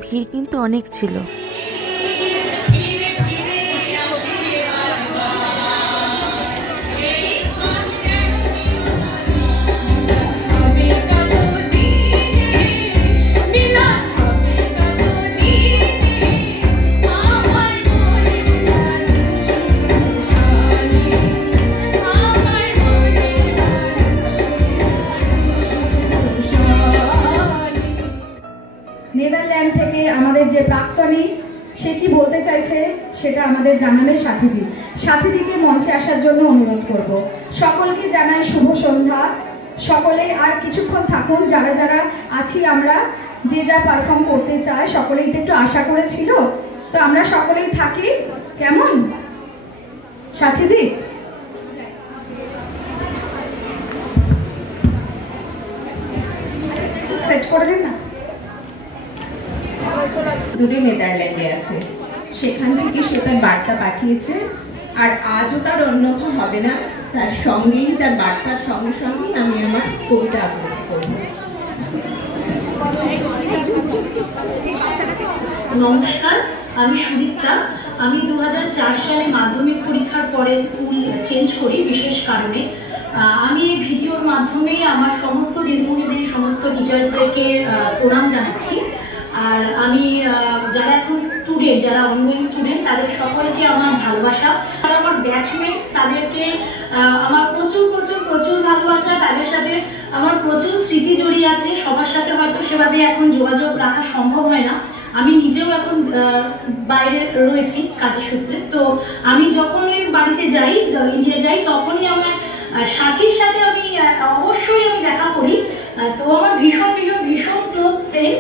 ভিড় কিন্তু অনেক ছিল। নেদারল্যান্ড থেকে আমাদের যে প্রাক্তনী, সে কি বলতে চাইছে সেটা আমাদের জানাবে সাথীদি। সাথীদিকে মঞ্চে আসার জন্য অনুরোধ করব। সকলকে জানাই শুভ সন্ধ্যা। সকলে আর কিছুক্ষণ থাকুন, যারা যারা আছি আমরা, যে যা পারফর্ম করতে চায় সকলেই তো একটু আশা করেছিল, তো আমরা সকলেই থাকি, কেমন সাথীদি? সেট করে দিন না। দূরে নেদারল্যান্ডে আছে, সেখান থেকে সে তার বার্তা পাঠিয়েছে, আর আজও তার অন্যথা হবে না। তার সঙ্গেই, তার বার্তার সঙ্গে সঙ্গেই আমি আমার কবিতা আবৃত্তি করব। নমস্কার, আমি সুদীপ্তা। আমি 2004 সালে মাধ্যমিক পরীক্ষার পরে স্কুল চেঞ্জ করি বিশেষ কারণে। আমি এই ভিডিওর মাধ্যমে আমার সমস্ত দিদিমণিদের, সমস্ত টিচার্সদেরকে প্রণাম জানাচ্ছি। আর আমি যারা এখন স্টুডেন্ট, যারা অনগোয়িং স্টুডেন্ট, তাদের সকলকে আমার ভালোবাসা। আর আমার ব্যাচমেটস, তাদেরকে আমার প্রচুর প্রচুর প্রচুর ভালোবাসা। তাদের সাথে আমার প্রচুর স্মৃতি জড়িয়ে আছে। সবার সাথে হয়তো সেভাবে এখন যোগাযোগ রাখা সম্ভব হয় না। আমি নিজেও এখন বাইরে রয়েছি কাজের সূত্রে। তো আমি যখন ওই বাড়িতে যাই, ইন্ডিয়া যাই, তখনই আমার সাথীর সাথে আমি অবশ্যই আমি দেখা করি। তো আমার ভীষণ ভীষণ ভীষণ ক্লোজ ফ্রেন্ড।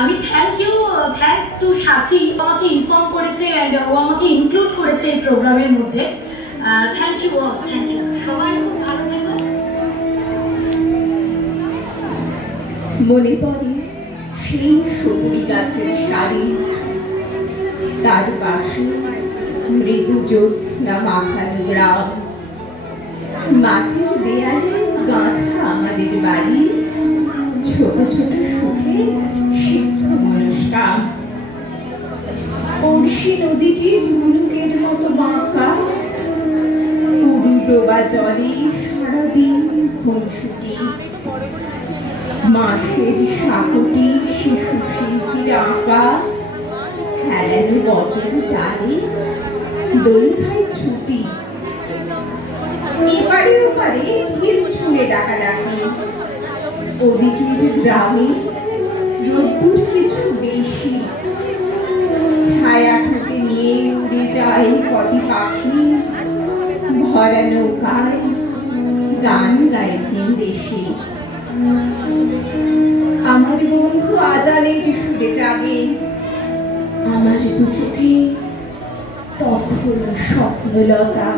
আমি থ্যাঙ্কস টু সাথী, আমাকে ইনফর্ম করেছে অ্যান্ড ও আমাকে ইনক্লুড করেছে এই প্রোগ্রামের মধ্যে। Thank you. সবাই খুব ভালো থেকো। মনে পড়ে সেই সবুজ গাছের শাড়ি, তার পাশে মৃদু জ্যোৎস্না মাখানো গ্রাম, মাটির দেয়ালে গাঁথা আমাদের বাড়ি, ছোট ছোট সুখে সিদ্ধ অনুষ্ঠান। পড়শি নদীটি ধনুকের মতো বাঁকা, পুরু ডোবা জলে সারাদিন খুনসুটি। মাঠের সাকটি শিশু শিল্পীর আঁকা, হেলানো বটের ডালে দৈধায় ছুটি। এপারে ওপারে ঢিল ছুঁড়ে ডাকাডাকি, ওদিকের গ্রামে রোদ্দুর কিছু বেশি, ছায়া ঠুকে নিয়ে উড়ে যায় যাই কটি পাখি ভরা নৌকায় গান গায় ভিন দেশে। আমার বন্ধু আজানের সুরে জাগে আমার দু চোখে তখন স্বপ্নলতা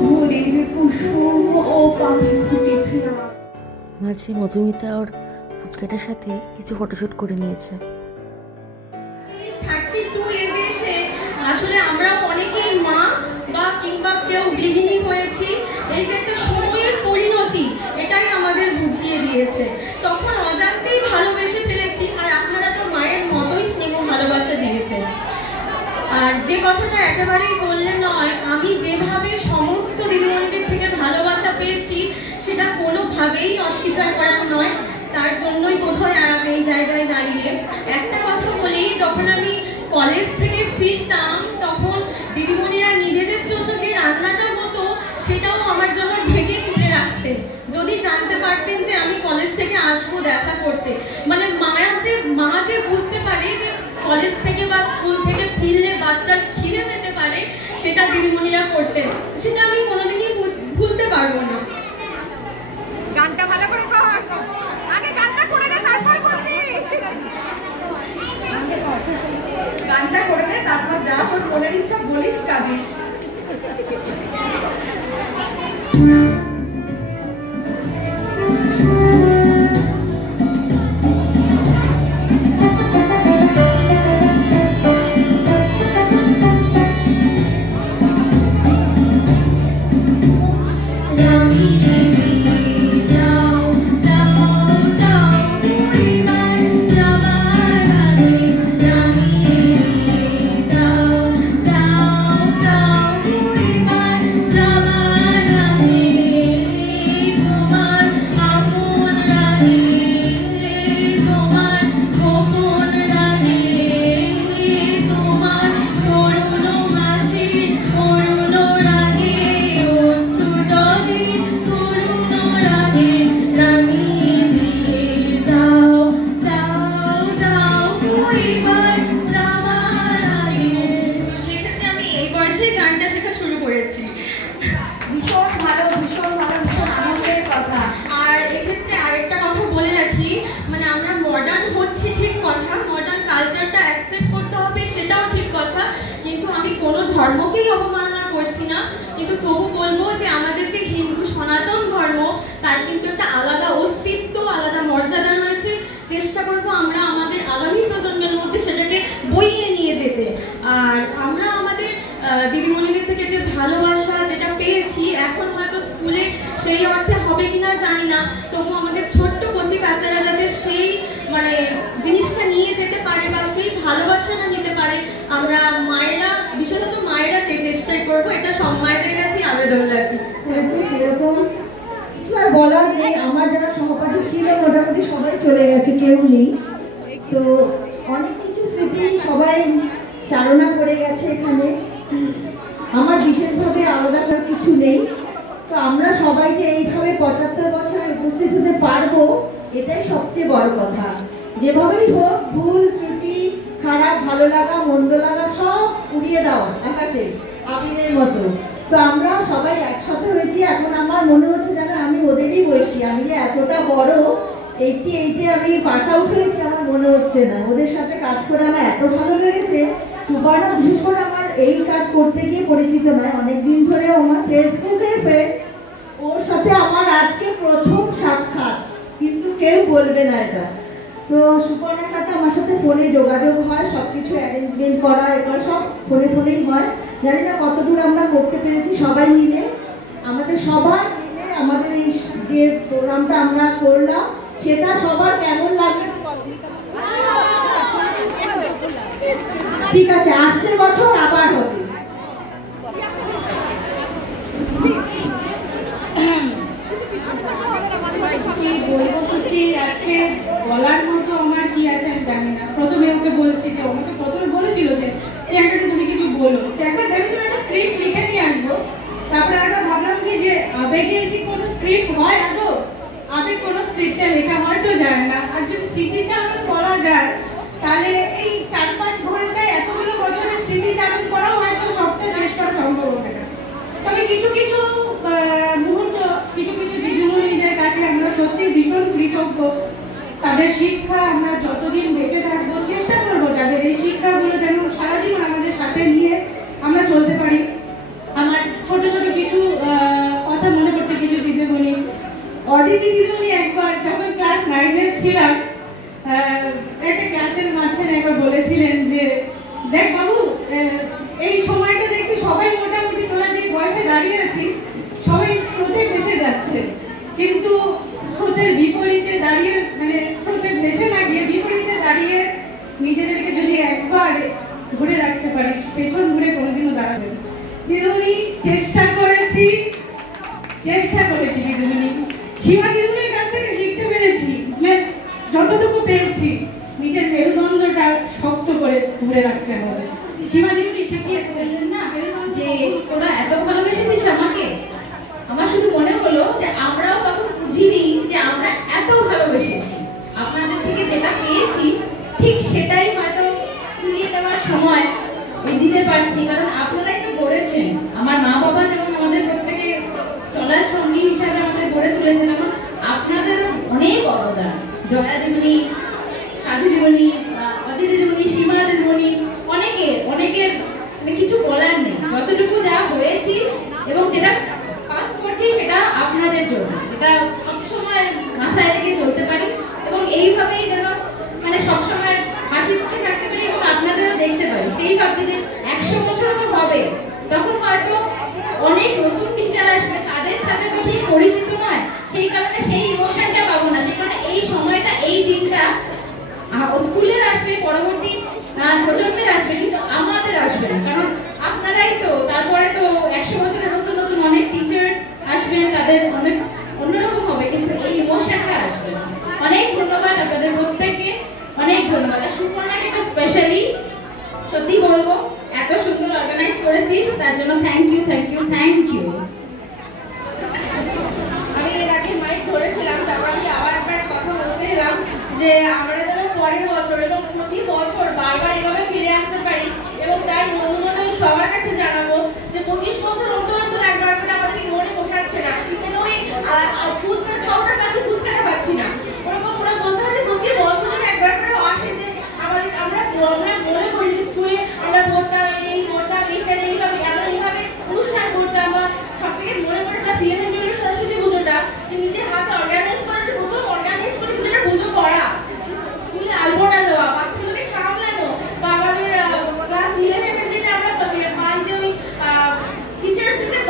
ভোরের কুসুম ও পাখি ফুটেছে। মাঝে মধুমিতা ওর ফুচকাটার সাথে কিছু ফটোশুট করে নিয়েছে। 32 এজে এসে আসলে আমরা অনেকেই মা বা কিংবা কেউ গৃহিণী হয়েছি, এই যে একটা সময়ের পরিণতি এটাই আমাদের বুঝিয়ে দিয়েছে। তখন অজান্তেই ভালোবেসে ফেলেছি, আর আপনারা তো মায়ের মতোই স্নেহ ভালোবাসা দিয়েছেন। আর যে কথাটা একেবারেই বললে নয়, আমি যেভাবে সমস্ত দিদিমণিদের থেকে ভালোবাসা পেয়েছি সেটা কোনোভাবেই অস্বীকার করার নয়। তার জন্যই বোধহয় আজ এই জায়গায় দাঁড়িয়ে একটা কথা বলি, যখন আমি কলেজ থেকে ফিরতাম তখন দিদিমণিরা নিজেদের জন্য যে রান্নাটা হতো সেটাও আমার জন্য ঢেকে খুলে রাখতেন। যদি জানতে পারতেন যে আমি কলেজ থেকে আসবো দেখা করতে, মানে মা যে বুঝতে পারে যে কলেজ থেকে বা স্কুল থেকে ফিরলে বাচ্চার খিদে পেতে পারে, সেটা দিদিমণিরা করতেন। সেটা আমি কোনোদিনই ভুলতে পারবো না। গানটা ভালো করে কর, আগে গানটা করে নে তারপর করবি। গানটা করে নে তারপর যা তোর মনের ইচ্ছা বলিস কাঁদিস। ধর্মকেই অবমাননা করছি না, কিন্তু তবু বলবো যে আমাদের যে হিন্দু সনাতন ধর্ম তার কিন্তু একটা আলাদা অস্তিত্ব, আলাদা মর্যাদা রয়েছে। চেষ্টা করবো আমরা আমাদের আগামী প্রজন্মের মধ্যে সেটাকে বইয়ে নিয়ে যেতে। আর আমরা আমাদের দিদিমণিদের থেকে যে ভালোবাসা যেটা পেয়েছি, এখন হয়তো স্কুলে সেই অর্থে হবে কিনা জানি না, তবু আমাদের ছোট্ট কচি বাচ্চারা যাতে সেই মানে জিনিসটা নিয়ে যেতে পারে বা সেই ভালোবাসাটা নিতে পারে, আমরা মায়েরা, বিশেষত মায়েরা সেই চেষ্টাই করবো। এটা সম্মানের কাছে আবেদন রাখি। সেরকম কিছু আর বলার নেই। আমার যারা সহপাঠী ছিল মোটামুটি সবাই চলে গেছে, কেউ নেই। তো অনেক কিছু স্মৃতি সবাই চালনা করে গেছে এখানে। আমার বিশেষভাবে আলাদা করার কিছু নেই। তো আমরা সবাইকে এইভাবে 75 বছরে উপস্থিত হতে পারবো, এটাই সবচেয়ে বড় কথা। যেভাবেই হোক, ভুল ত্রুটি, খারাপ, ভালো লাগা, মন্দ লাগা সব উড়িয়ে দাও আকাশে আবিরের মতো। তো আমরা সবাই একসাথে হয়েছি। এখন আমার মনে হচ্ছে যেন আমি ওদেরই বয়সী। আমি যে এতটা বড়, 88-এ আমি পাস আউট হয়েছি, আমার মনে হচ্ছে না। ওদের সাথে কাজ করে আমার এত ভালো লেগেছে। সুবর্ণা বিশেষ করে আমার এই কাজ করতে গিয়ে পরিচিত নয়, অনেকদিন ধরে আমার ফেসবুকে ফ্রেন্ড। ওর সাথে আমার আজকে প্রথম সাক্ষাৎ, কিন্তু কেউ বলবে না এটা। তো সুপর্ণার সাথে আমার সাথে ফোনে যোগাযোগ হয়, সবকিছু অ্যারেঞ্জমেন্ট করা এগুলো সব ফোনেই হয়। জানি না কতদূর আমরা করতে পেরেছি সবাই মিলে। আমাদের সবার মিলে আমাদের এই যে প্রোগ্রামটা আমরা করলাম, সেটা সবার কেমন লাগবে ঠিক আছে, আসছে বছর আবার হবে। বলবো সত্যি আজকে বলার মতো আমার কি আছে আমি জানি না। প্রথমে ওকে বলছি যে, আমাকে প্রথমে বলেছিল যে প্রিয়াঙ্কাকে তুমি কিছু বলো। একবার ভেবেছিলাম একটা স্ক্রিপ্ট লিখে নিয়ে আসবো, তারপরে একবার ভাবলাম কি যে আবেগের কি কোনো স্ক্রিপ্ট হয় আদৌ? আবেগ কোনো স্ক্রিপ্টে লেখা হয়তো যায় না। আর যদি স্মৃতিচারণ বলা যায় তাহলে এই 4-5 ঘন্টায় এতগুলো বছরের স্মৃতিচারণ করাও যোগ্য, তাদের শিক্ষা আমরা যতদিন বেঁচে থাকবো চেষ্টা করবো তাদের এই শিক্ষাগুলো যেন সারা জীবন আমাদের সাথে নিয়ে আমরা চলতে পারি। আমার ছোট ছোট কিছু কথা মনে পড়ছে, কিছু দিদিমণি, অদিতি দিদিমণি একবার যখন ক্লাস 9-এ ছিলাম একটা ক্লাসের মাঝখানে একবার বলেছিলেন যে দেখ বাবু, এই সময়টা দেখবি সবাই মোটামুটি তোরা যে বয়সে দাঁড়িয়ে আছিস সবাই স্রোতে ভেসে যাচ্ছে, কিন্তু স্রোতের বিপরীতে দাঁড়িয়ে, মানে স্রোতে ভেসে না গিয়ে বিপরীতে দাঁড়িয়ে নিজেদেরকে যদি একবার ধরে রাখতে পারিস, পেছন ঘুরে কোনোদিনও দাঁড়াবে না। দিদিমণি চেষ্টা করেছি দিদিমণি, সীমা দিদিমণির কাছ থেকে শিখতে পেরেছি, যতটুকু পেয়েছি নিজের মেরুদণ্ডটা শক্ত করে ধরে রাখতে হবে। সীমা দিদিমণি শিখিয়েছেন না যে তোরা এত ভালোবেসেছিস আমাকে, আমার শুধু মনে হলো যে আমরাও তখন বুঝিনি যে আমরা এত ভালোবেসেছি। আপনাদের থেকে যেটা পেয়েছি ঠিক সেটাই হয়তো ফিরিয়ে দেওয়ার সময় দিতে পারছি, কারণ আপনারাই তো গড়েছেন। আমার মা বাবা যেমন আমাদের প্রত্যেকে চলার সঙ্গী হিসাবে আমাদের গড়ে তুলেছেন, এবং আপনাদের অনেক অবদান, জয়া দিদিমণি, সাধু দিদিমণি, অদিতি দিদিমণি, সীমা দিদিমণি, অনেকের কিছু বলার নেই। যতটুকু যা হয়েছি এবং যেটা পাস করছি সেটা আপনাদের জন্য, এটা সবসময় মাথায় রেখে চলতে পারি এবং এইভাবেই যেন মানে সবসময় হাসি মুখে থাকতে পারি এবং আপনাদেরও দেখতে পারি। সেই ভাবছি যে 100 বছর তো হবে, তখন হয়তো অনেক নতুন টিচার আসবে, তাদের সাথে তো ঠিক পরিচিত নয়, সেই কারণে সেই ইমোশনটা পাবো না। সেই কারণে এই সময়টা, এই দিনটা স্কুলের আসবে, পরবর্তী প্রজন্মের আসবে, কিন্তু আমাদের আসবে না, কারণ আপনারাই তো তারপরে তো 100 বছরের নতুন নতুন অনেক টিচার আসবেন, তাদের অনেক অন্যরকম হবে, কিন্তু এই ইমোশনটা আসবে না। অনেক ধন্যবাদ আপনাদের প্রত্যেককে, অনেক ধন্যবাদ। আর সুপর্ণাকে তো স্পেশালি সত্যি বলবো, এত সুন্দর অর্গানাইজ করেছিস তার জন্য থ্যাংক ইউ। আমি এর আগে মাইক ধরেছিলাম, তারপর আমি আবার একবার কথা বলতে এলাম যে আমরা যেন পরের বছর এবং প্রতি বছর বারবার এভাবে ফিরে আসতে পারি, এবং তাই অনুরোধ আমি সবার কাছে জানাবো যে 25 বছর অন্তর অন্তর একবার করে আমাদেরকে মনে পোষাচ্ছে না, কিন্তু ওই ফুচকার খাওয়াটা পাচ্ছি, ফুচকাটা পাচ্ছি না, ওরকম ওরা বলতে হয় যে প্রতি বছর একবার করে আসে যে আমরা মনে করি যে স্কুলে আমরা পড়তাম, এই করতাম, এইভাবে অনুষ্ঠান করতাম, বা সব থেকে মনে পড়ে ক্লাস 11-12 সরস্বতী পুজোটা, যে নিজের হাতে অর্গানাইজ করা, যে প্রথম অর্গানাইজ করে পুজোটা পুজো করা, স্কুলে আলপনা দেওয়া, বাচ্চাগুলোকে সামলানো, বা আমাদের ক্লাস 11-এ যেটা আমরা পাই যে ওই টিচার্স থেকে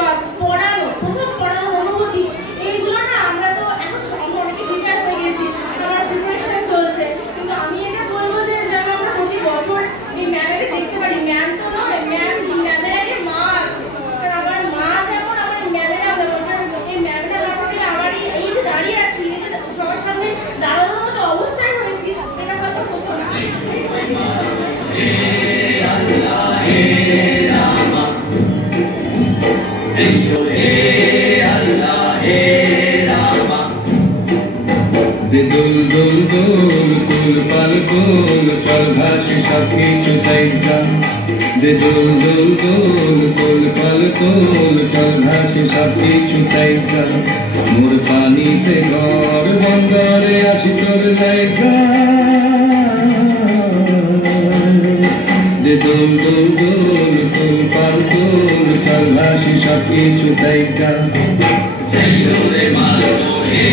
পড়ানো, প্রথম পড়ানোর অনুভূতি, এইগুলো না আমরা তো এখন অনেকে টিচার হয়ে গেছি, আমার প্রিপারেশন চলছে, কিন্তু আমি এটা বলবো যে যেন আমরা প্রতি বছর এই ম্যামেকে দেখতে পারি। ম্যাম তো নয়, ম্যামের আগে মা আছে, কারণ আমার মা যেমন আমার ম্যামেরা যেমন, এই ম্যামেরা না থাকলে আমার এই যে দাঁড়িয়ে আছি, এই যে সবার সামনে দাঁড়ানোর মতো অবস্থায় হয়েছি, এটা হয়তো হতো না। দুল দুল দুল দুল পাল দুল চল ভাসি সব কিছু দেখা, দুল দুল দুল দুল পাল দুল চল ভাসি সব কিছু দেখা, মোর পানিতে ঘর বন্দরে আসি তোর জায়গা, দুল দুল দুল দুল পাল দুল চল ভাসি সব কিছু দেখা, চাইলো রে মালো হে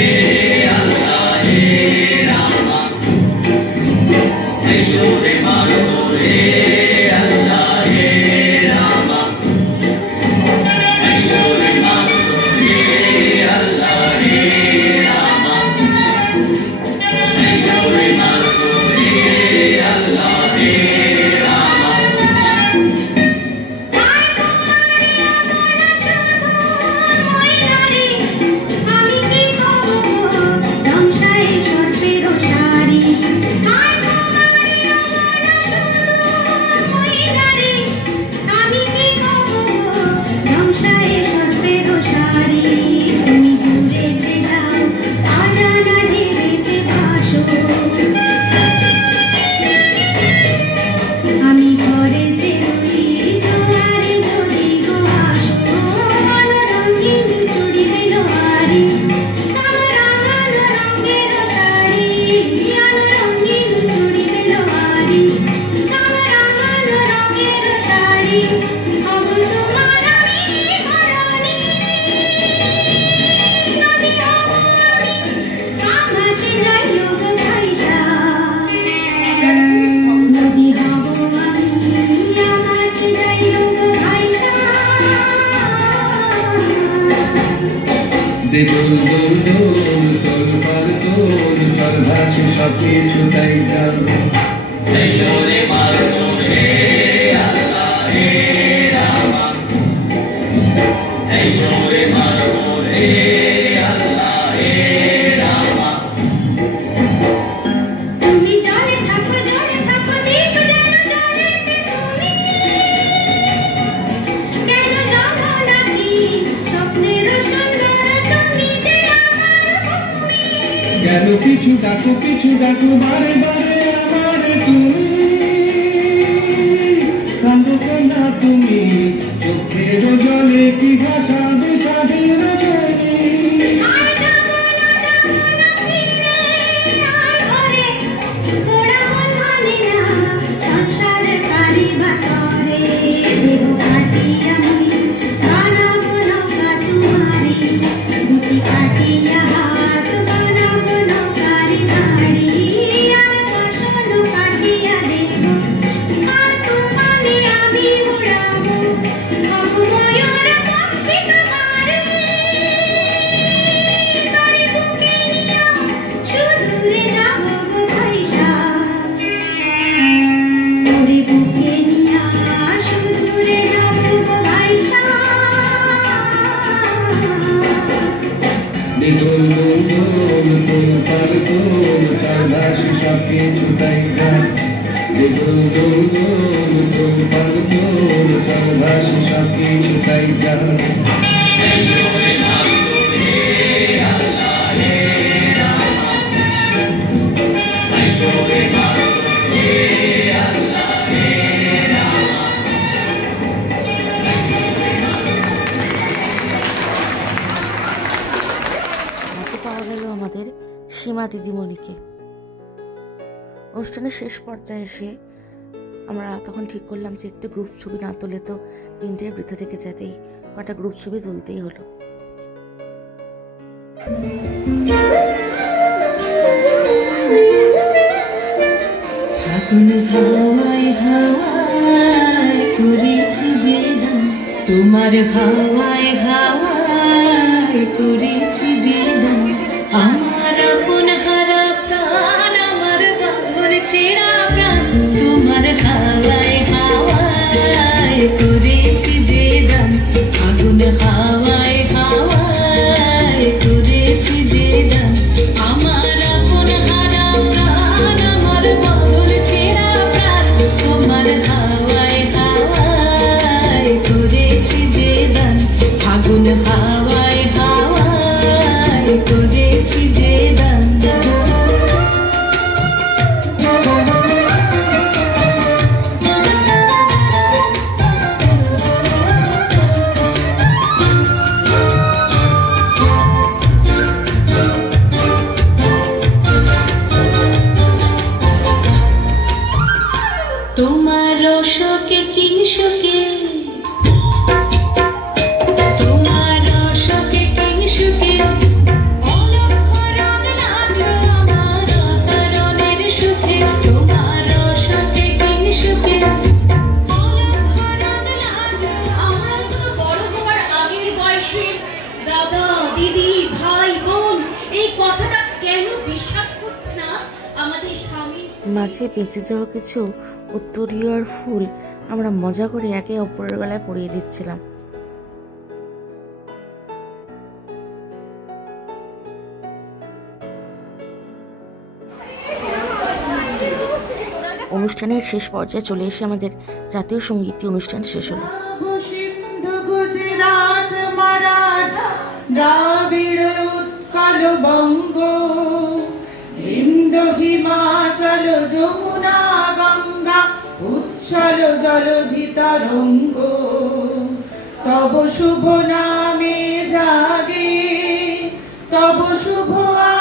সব কিছু তাই জান তুমি জলে থাকো দীপ যেন জ্বলেতে তুমি কেন জানো নাকি স্বপ্নের সুন্দর তুমি যে আমার ভূমি কেন কিছু ডাকো বারে বারে আমার তুমি কান্দো না তুমি চোখের জলে কি ভাষা বিষাদের সীমা দিদিমণিকে। অনুষ্ঠানের শেষ পর্যায়ে এসে আমরা তখন ঠিক করলাম যে একটু গ্রুপ ছবি না তুলে তো দিনটার বৃথা থেকে যেতেই কটা গ্রুপ ছবি তুলতেই হলো। ফাগুন হাওয়ায় হাওয়ায় করেছি যে দাম তোমার হাওয়ায় হাওয়ায় করেছি যে দাম আমার আপন হারা প্রাণ আমার বাঁধন ছেঁড়া প্রাণ তোমার হাওয়ায় হাওয়ায় করেছি যে দাম ফাগুন হাওয়ায় হাওয়ায় করেছি যে দাম আমার আপন হারা প্রাণ আমার বাঁধন ছেঁড়া প্রাণ তোমার হাওয়ায় হাওয়ায় করেছি যে দাম ফাগুন হাওয়ায় হাওয়ায় করেছি যে দাম তোমার রসকে কিংসুকে তোমার রসকে কিংসুকে অলক্ষ রঙ লাগলো আমার কারণের সুখে তোমার রসকে কিংসুকে অলক্ষ রঙ লাগলো আমরা তো বড় হওয়ার আগের বয়সের দাদা দিদি ভাই বোন এই কথাটা কেন বিশ্বাস করছে না আমাদের স্বামী মাঝে বেঁচে যাওয়া কিছু উত্তরীয়র ফুল আমরা মজা করে একে অপরের গলায় পরিয়ে দিচ্ছিলাম। অনুষ্ঠানের শেষ পর্যায়ে চলে এসে আমাদের জাতীয় সঙ্গীতটি অনুষ্ঠান শেষ হলো। সিন্ধু গুজরাট মারাঠা দ্রাবিড় উৎকল বঙ্গ ইন্দো হিমাচল যমুনা গঙ্গা উচ্ছল জলধি তরঙ্গ তব শুভ নামে জাগে তব শুভ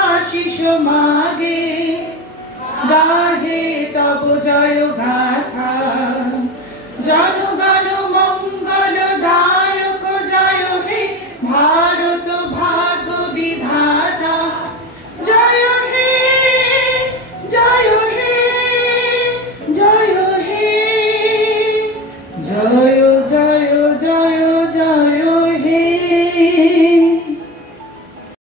আশিস মাগে গাহে তব জয় গাথা জন